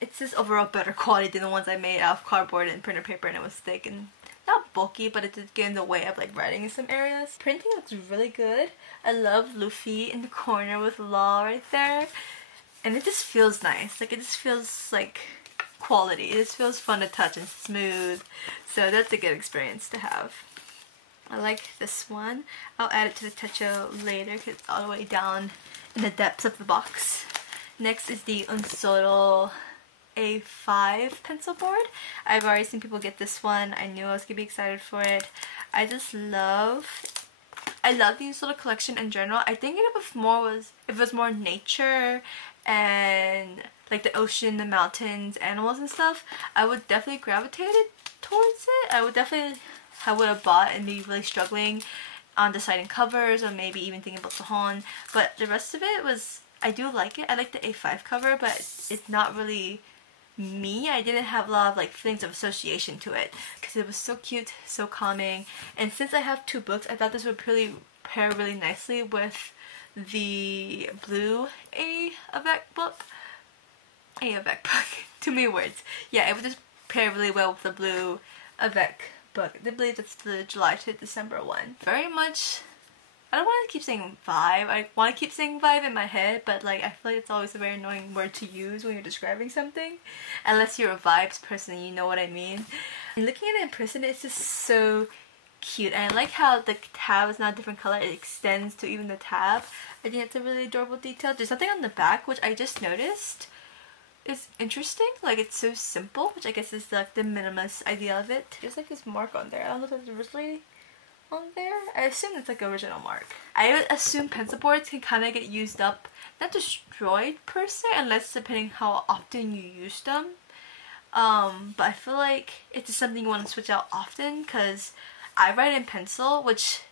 It's just overall better quality than the ones I made out of cardboard and printer paper, and it was thick and not bulky, but it did get in the way of like writing in some areas. Printing looks really good. I love Luffy in the corner with Law right there. And it just feels nice. Like, it just feels like quality. It just feels fun to touch and smooth. So that's a good experience to have. I like this one. I'll add it to the Techo later because it's all the way down in the depths of the box. Next is the Unsolo A5 pencil board. I've already seen people get this one. I knew I was gonna be excited for it. I love the Unsolo collection in general. I think if it was more nature and like the ocean, the mountains, animals and stuff, I would definitely gravitated towards it. I would have bought and be really struggling on deciding covers or maybe even thinking about Sahon. But the rest of it was, I do like it. I like the A5 cover, but it's not really me. I didn't have a lot of like feelings of association to it because it was so cute, so calming. And since I have two books, I thought this would really pair really nicely with the blue Avec book. Too many words. Yeah, it would just pair really well with the blue Avec book. I believe it's the July to December one. Very much, I don't want to keep saying vibe. I want to keep saying vibe in my head, but like I feel like it's always a very annoying word to use when you're describing something. Unless you're a vibes person and you know what I mean. And looking at it in person, it's just so cute. And I like how the tab is not a different color. It extends to even the tab. I think it's a really adorable detail. There's something on the back which I just noticed is interesting. Like, it's so simple, which I guess is like the minimalist idea of it. There's like this mark on there. I don't know if it's originally on there. I assume it's like an original mark. I would assume pencil boards can kind of get used up, not destroyed per se, unless depending how often you use them. But I feel like it's just something you want to switch out often because I write in pencil, which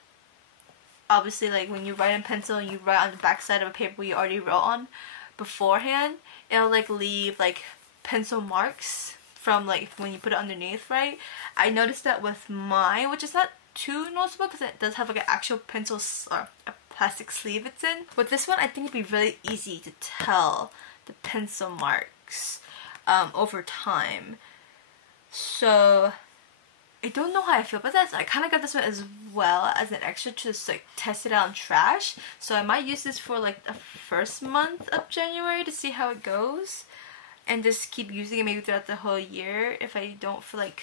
obviously like when you write in pencil and you write on the back side of a paper you already wrote on beforehand, it'll like leave like pencil marks from like when you put it underneath, right? I noticed that with mine, which is not too noticeable because it does have like an actual pencil or a plastic sleeve it's in. With this one, I think it'd be really easy to tell the pencil marks over time. So I don't know how I feel about that. So I kind of got this one as well as an extra to just like test it out in trash. So I might use this for like the first month of January to see how it goes. And just keep using it maybe throughout the whole year if I don't feel like,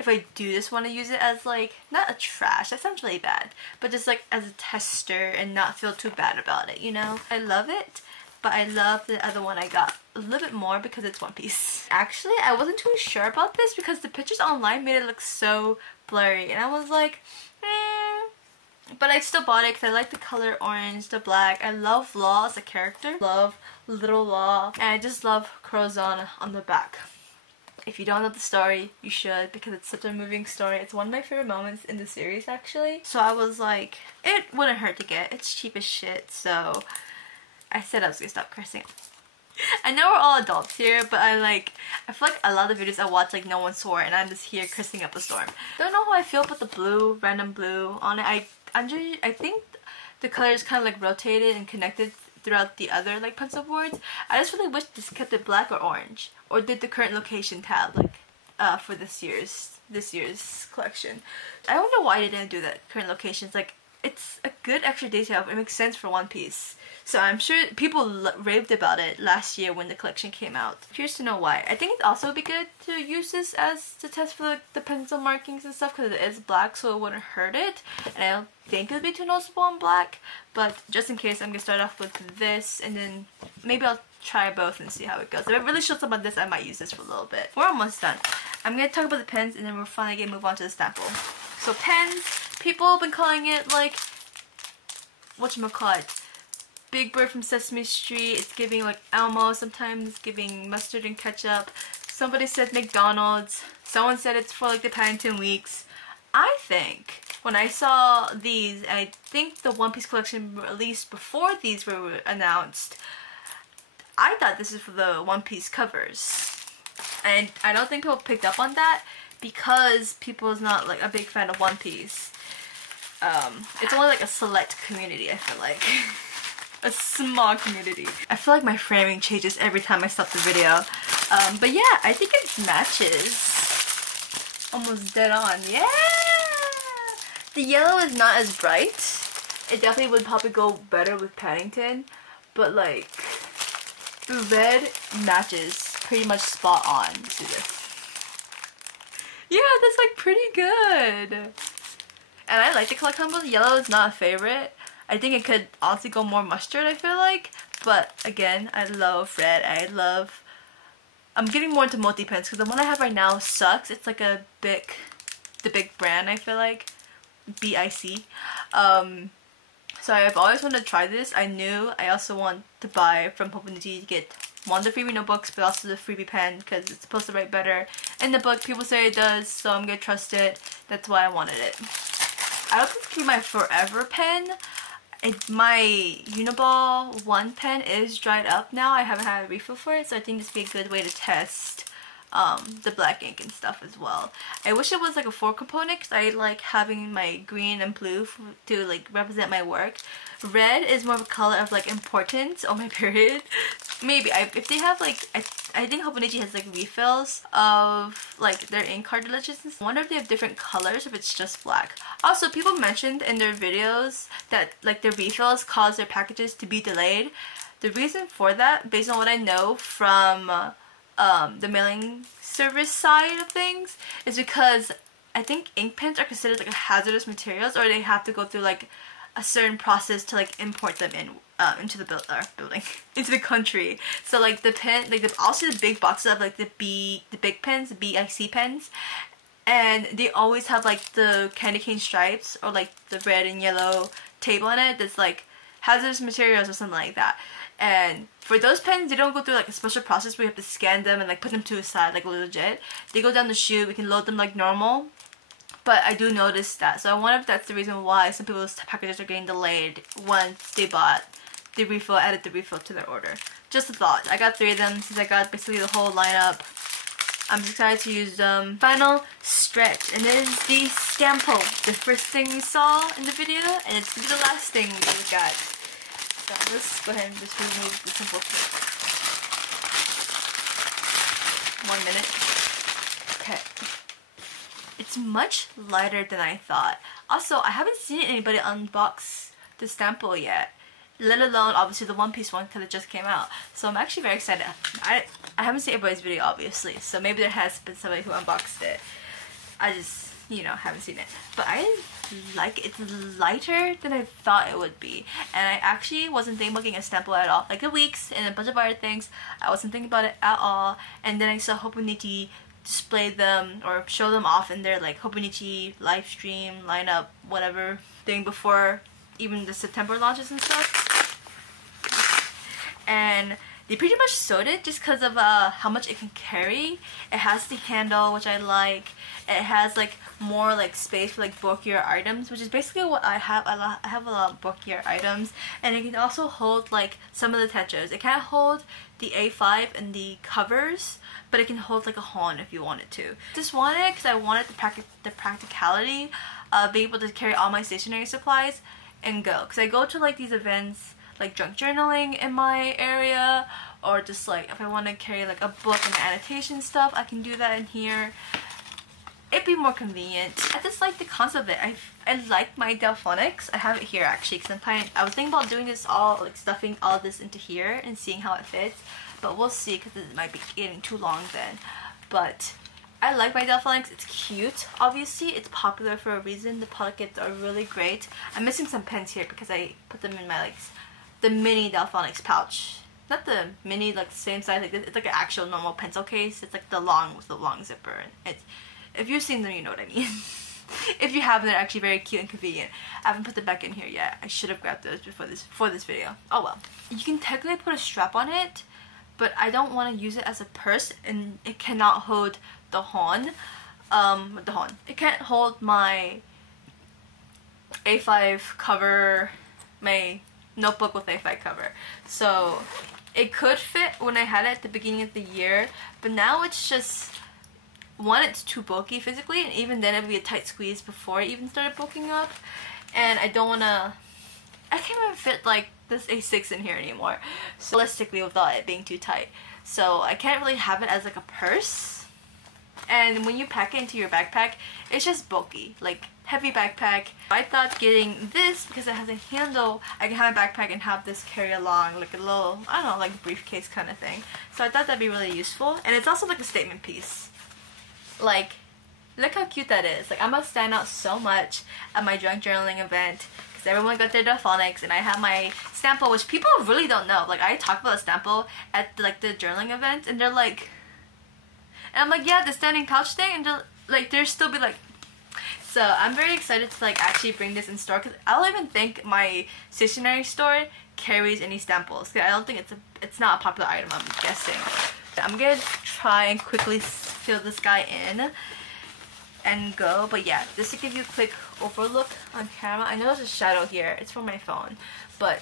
if I do just want to use it as like, not a trash, that sounds really bad, but just like as a tester and not feel too bad about it, you know? I love it, but I love the other one I got a little bit more because it's one piece. Actually, I wasn't too sure about this because the pictures online made it look so blurry and I was like, but I still bought it because I like the color orange, the black. I love Law as a character. Love little Law. And I just love Corazon on the back. If you don't know the story, you should because it's such a moving story. It's one of my favorite moments in the series actually. So I was like, it wouldn't hurt to get. It's cheap as shit. So I said I was gonna stop cursing. I know we're all adults here, but I feel like a lot of the videos I watch like no one swore and I'm just here cursing up a storm. Don't know how I feel about the blue, random blue on it. I think the color is kind of like rotated and connected throughout the other like pencil boards. I just really wish this kept it black or orange, or did the current location tab like for this year's collection. I don't know why they didn't do that current locations. Like, it's a good extra detail. It makes sense for One Piece. So I'm sure people raved about it last year when the collection came out. Curious to know why. I think it'd also be good to use this as to test for like, the pencil markings and stuff because it is black, so it wouldn't hurt it. And I don't think it would be too noticeable on black. But just in case, I'm going to start off with this and then maybe I'll try both and see how it goes. If it really shows up on this, I might use this for a little bit. We're almost done. I'm going to talk about the pens and then we're finally going to move on to the sample. So pens, people have been calling it like, whatchamacallit, Big Bird from Sesame Street. It's giving like Elmo, sometimes giving mustard and ketchup. Somebody said McDonald's. Someone said it's for like the Paddington Weeks. I think when I saw these, and I think the One Piece collection released before these were announced, I thought this is for the One Piece covers, and I don't think people picked up on that because people is not like a big fan of One Piece. It's only like a select community, I feel like. A small community. I feel like my framing changes every time I stop the video. But yeah, I think it matches. Almost dead on. Yeah! The yellow is not as bright. It definitely would probably go better with Paddington. But like, the red matches pretty much spot on. Let's do this. Yeah, that's like pretty good. And I like the color combo. Yellow is not a favorite. I think it could honestly go more mustard, I feel like. But again, I love red. I'm getting more into multi-pens because the one I have right now sucks. It's like the big brand, I feel like. BIC. So I've always wanted to try this. I also want to buy from Hobonichi to get one of the freebie notebooks, but also the freebie pen because it's supposed to write better. In the book, people say it does, so I'm gonna trust it. That's why I wanted it. I don't think it's gonna be my forever pen. My Uniball 1 pen is dried up now. I haven't had a refill for it, so I think this would be a good way to test the black ink and stuff as well. I wish it was like a 4-component because I like having my green and blue to like represent my work. Red is more of a color of like importance on my period. Maybe if they have like I think Hobonichi has like refills of like their ink cartridges. I wonder if they have different colors, if it's just black. Also, people mentioned in their videos that like their refills cause their packages to be delayed. The reason for that, based on what I know from the mailing service side of things, is because I think ink pens are considered like hazardous materials, or they have to go through like a certain process to like import them in into the building into the country. So like the pen, like also the big boxes of like the big pens, the BIC pens, and they always have like the candy cane stripes or like the red and yellow tape on it that's like hazardous materials or something like that. And for those pens, they don't go through like a special process where you have to scan them and like put them to the side like legit. They go down the chute. We can load them like normal. But I do notice that, so I wonder if that's the reason why some people's packages are getting delayed once they bought the refill, added the refill to their order. Just a thought. I got 3 of them since I got basically the whole lineup. I'm excited to use them. Final stretch, and it is the Stampo, the first thing we saw in the video, and it's gonna be the last thing we got. So let's go ahead and just remove the simple clip. 1 minute. Okay. It's much lighter than I thought. Also, I haven't seen anybody unbox the Stampo yet, let alone obviously the One Piece one because it just came out. So I'm actually very excited. I haven't seen everybody's video obviously, so maybe there has been somebody who unboxed it. I just, you know, haven't seen it. But I like it. It's lighter than I thought it would be. And I actually wasn't thinking about getting a Stampo at all. Like the Weeks and a bunch of other things, I wasn't thinking about it at all. And then I saw Hobonichi display them or show them off in their like Hobonichi live stream lineup whatever thing before even the September launches and stuff, and they pretty much sold it just because of how much it can carry. It has the handle, which I like. It has like more like space for like bulkier items, which is basically what I have. I have a lot of bulkier items, and it can also hold like some of the techos. It can't hold the A5 and the covers, but it can hold like a Hon if you wanted to. Just wanted it because I wanted the practicality of being able to carry all my stationery supplies and go. Because I go to like these events like junk journaling in my area, or just like if I want to carry like a book and annotation stuff, I can do that in here. It'd be more convenient. I just like the concept of it. I like my Delphonics. I have it here actually because I was thinking about doing this all, like stuffing all this into here and seeing how it fits. But we'll see because it might be getting too long then. But I like my Delphonics. It's cute. Obviously, it's popular for a reason. The pockets are really great. I'm missing some pens here because I put them in my like the mini Delphonics pouch. Not the mini like same size like this. It's like an actual normal pencil case. It's like the long with the long zipper. And it's, if you've seen them, you know what I mean. If you haven't, they're actually very cute and convenient. I haven't put them back in here yet. I should have grabbed those before for this video. Oh well. You can technically put a strap on it, but I don't want to use it as a purse, and it cannot hold the Hon. It can't hold my A5 cover, my notebook with A5 cover. So it could fit when I had it at the beginning of the year, but now it's just, one, it's too bulky physically, and even then it would be a tight squeeze before it even started bulking up. And I don't wanna, I can't even fit like this A6 in here anymore, so realistically, without it being too tight. So I can't really have it as like a purse. And when you pack it into your backpack, it's just bulky, like heavy backpack. I thought getting this, because it has a handle, I can have a backpack and have this carry along, like a little, I don't know, like briefcase kind of thing. So I thought that'd be really useful. And it's also like a statement piece. Like, look how cute that is. Like, I'm gonna stand out so much at my drunk journaling event, because everyone got their Delphonics, and I have my Stampo, which people really don't know. Like, I talk about a Stampo at like the journaling event, and they're like, and I'm like, yeah, the standing pouch thing, and they're still be like. So I'm very excited to like actually bring this in store, because I don't even think my stationery store carries any Stampos. I don't think it's not a popular item, I'm guessing. I'm gonna try and quickly fill this guy in and go. But yeah, just to give you a quick overlook on camera. I know there's a shadow here. It's from my phone, but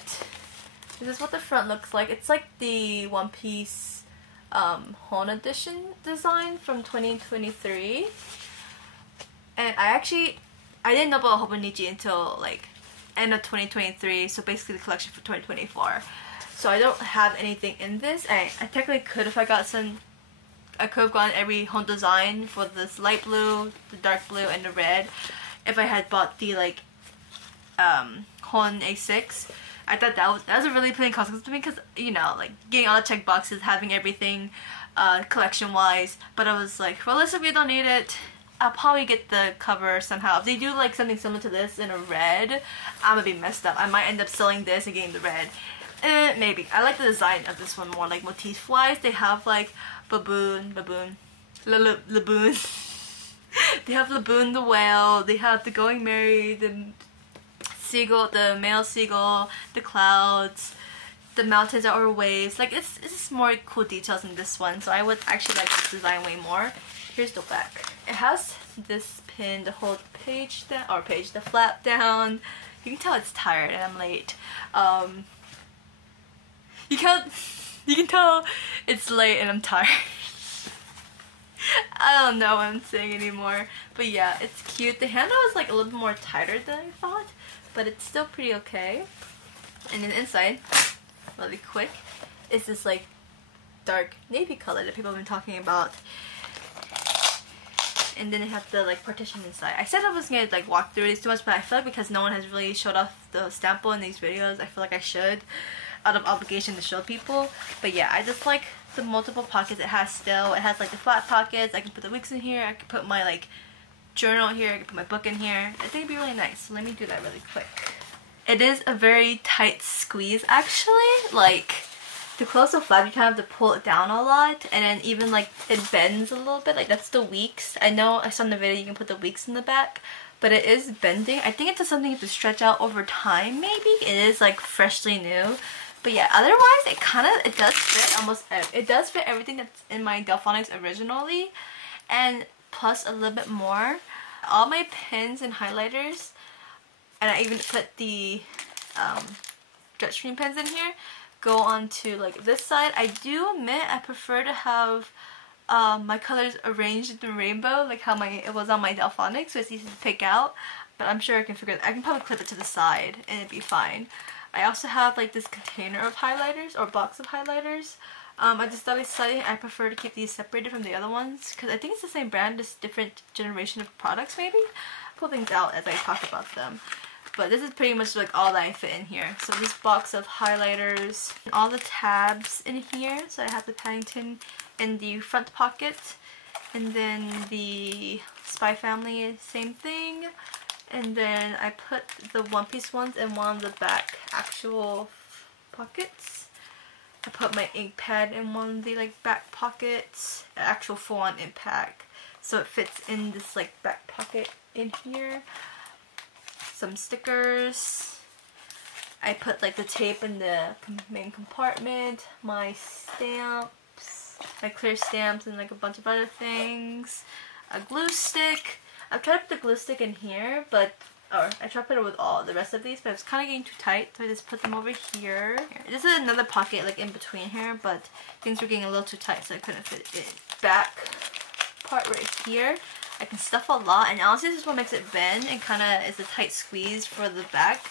this is what the front looks like. It's like the One Piece Hon edition design from 2023, and I didn't know about Hobonichi until like end of 2023, so basically the collection for 2024. So I don't have anything in this. I technically could if I got some. I could have gotten every Hon design for this light blue, the dark blue, and the red if I had bought the like Hon A6. I thought that was a really plain concept to me, because, you know, like getting all the check boxes, having everything collection wise, but I was like, realistically, I don't need it. I'll probably get the cover somehow. If they do like something similar to this in a red, I'm gonna be messed up. I might end up selling this and getting the red. Maybe. I like the design of this one more, like motif wise. They have like Laboon. They have Laboon the whale, they have the Going Merry, the seagull, the male seagull, the clouds, the mountains are waves. Like it's just more cool details in this one, so I would actually like this design way more. Here's the back. It has this pin to hold the page down, or the flap down. You can tell it's tired and I'm late. You can tell it's late and I'm tired. I don't know what I'm saying anymore, but yeah, it's cute. The handle is like a little bit more tighter than I thought, but it's still pretty okay. And then inside, really quick, is this like dark navy color that people have been talking about. And then they have the like partition inside. I said I was gonna like walk through these too much, but I feel like because no one has really showed off the Stampo in these videos, I feel like I should, out of obligation to show people. But yeah, I just like the multiple pockets it has still. It has like the flat pockets. I can put the wigs in here. I can put my like journal here. I can put my book in here. I think it'd be really nice. So let me do that really quick. It is a very tight squeeze actually. Like to close the flap, you kind of have to pull it down a lot, and then even like it bends a little bit. Like that's the weeks. I know I saw in the video you can put the weeks in the back, but it is bending. I think it's just something you have to stretch out over time. Maybe it is like freshly new. But yeah, otherwise it does fit almost, it does fit everything that's in my Delphonics originally, and plus a little bit more. All my pens and highlighters, and I even put the Jetstream pens in here, go onto like this side. I do admit I prefer to have my colors arranged in the rainbow, like how it was on my Delphonics, so it's easy to pick out. But I'm sure I can figure it. I can probably clip it to the side and it'd be fine. I also have like this container of highlighters, or box of highlighters. I just thought I prefer to keep these separated from the other ones, because I think it's the same brand, just different generation of products maybe. I'll pull things out as I talk about them. But this is pretty much like all that I fit in here. So this box of highlighters, all the tabs in here. So I have the Paddington in the front pocket, and then the Spy Family, same thing. And then I put the One Piece ones in one of the back actual pockets. I put my ink pad in one of the like back pockets, actual full-on ink pack, so it fits in this like back pocket in here. Some stickers. I put like the tape in the main compartment, my stamps, my clear stamps, and like a bunch of other things. A glue stick. I've tried to put the glue stick in here, but or I tried to put it with all the rest of these, but it's kind of getting too tight, so I just put them over here. This is another pocket like in between here, but things were getting a little too tight, so I couldn't fit it in. Back part right here, I can stuff a lot, and honestly this is what makes it bend and kind of is a tight squeeze for the back,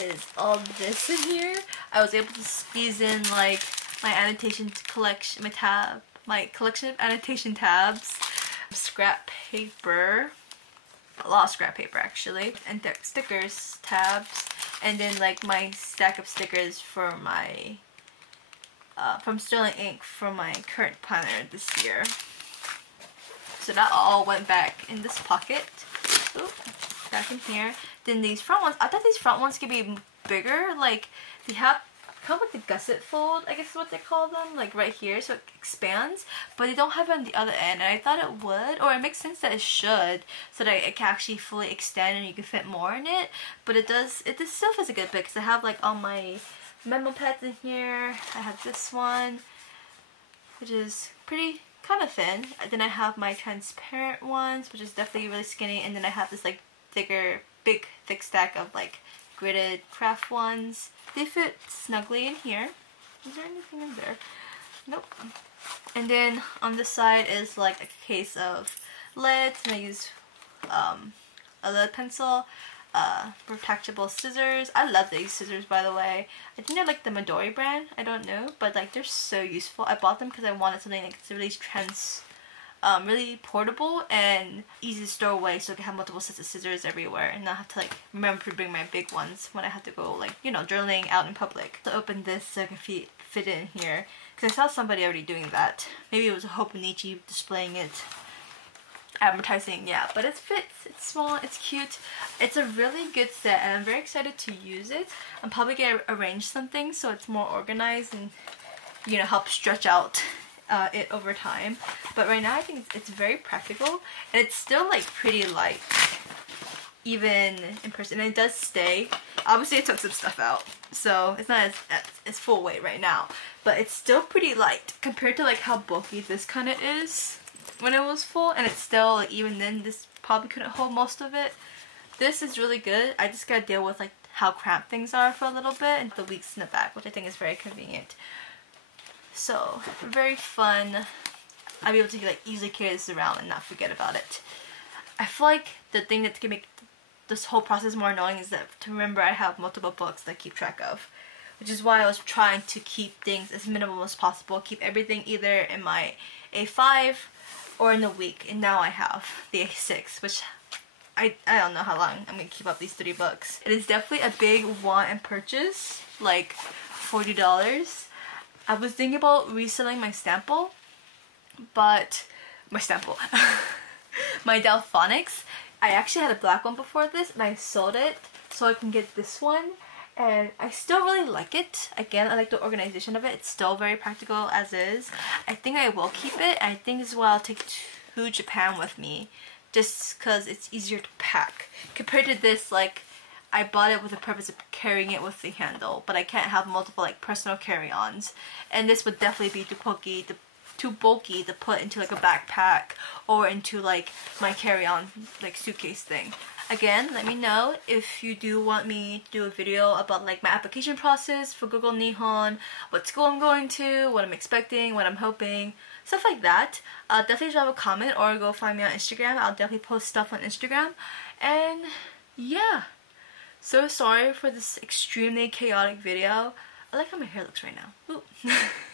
is all this in here. I was able to squeeze in like my annotation collection, my collection of annotation tabs, scrap paper, a lot of scrap paper actually, and stickers tabs, and then like my stack of stickers for my from Sterling Ink for my current planner this year. So that all went back in this pocket. Ooh, back in here. Then these front ones, I thought these front ones could be bigger. Like they have kind of like the gusset fold, I guess is what they call them, like right here, so it expands, but they don't have it on the other end, and I thought it would, or it makes sense that it should, so that it can actually fully extend and you can fit more in it. But it still feels a good bit because I have like all my memo pads in here. I have this one, which is pretty kind of thin. Then I have my transparent ones, which is definitely really skinny, and then I have this like thicker, big thick stack of like gridded craft ones. They fit snugly in here. Is there anything in there? Nope. And then on this side is like a case of leads, and I use a lead pencil, retractable scissors. I love these scissors, by the way. I think they're like the Midori brand. I don't know, but like they're so useful. I bought them because I wanted something like really really portable and easy to store away, so I can have multiple sets of scissors everywhere and not have to like remember to bring my big ones when I have to go like, you know, journaling out in public. To open this so I can fit it in here, because I saw somebody already doing that. Maybe it was a Hobonichi displaying it, advertising. Yeah, but it fits, it's small, it's cute, it's a really good set, and I'm very excited to use it. I'm probably gonna arrange something so it's more organized and, you know, help stretch out it over time. But right now I think it's very practical, and it's still like pretty light even in person, and it does stay. Obviously I took some stuff out, so it's not as full weight right now, but it's still pretty light compared to like how bulky this kind of is when it was full, and it's still like, even then this probably couldn't hold most of it. This is really good. I just gotta deal with like how cramped things are for a little bit and the leaks in the back, which I think is very convenient. So very fun. I'll be able to like easily carry this around and not forget about it. I feel like the thing that can make this whole process more annoying is that to remember I have multiple books that I keep track of, which is why I was trying to keep things as minimal as possible. Keep everything either in my A5 or in the week, and now I have the A6, which I don't know how long I'm gonna keep up these 3 books. It is definitely a big want and purchase, like $40. I was thinking about reselling my Stample, but my Delphonics. I actually had a black one before this, and I sold it so I can get this one, and I still really like it. Again, I like the organization of it. It's still very practical as is. I think I will keep it, and I think this is why I'll take to Japan with me, just because it's easier to pack compared to this. Like, I bought it with the purpose of carrying it with the handle, but I can't have multiple like personal carry-ons, and this would definitely be too bulky to put into like a backpack or into like my carry-on like suitcase thing. Again, let me know if you do want me to do a video about like my application process for Google Nihon, what school I'm going to, what I'm expecting, what I'm hoping, stuff like that. Definitely drop a comment or go find me on Instagram. I'll definitely post stuff on Instagram. And yeah, so sorry for this extremely chaotic video. I like how my hair looks right now. Ooh.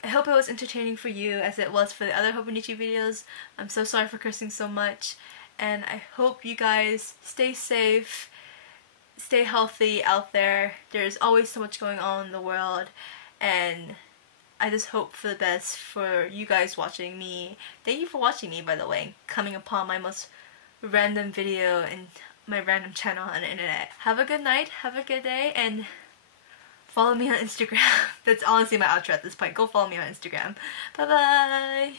I hope it was entertaining for you as it was for the other Hobonichi videos. I'm so sorry for cursing so much, and I hope you guys stay safe, stay healthy out there. There's always so much going on in the world, and I just hope for the best for you guys watching me. Thank you for watching me, by the way, coming upon my most random video and my random channel on the internet. Have a good night, have a good day, and follow me on Instagram. That's honestly my outro at this point. Go follow me on Instagram. Bye bye!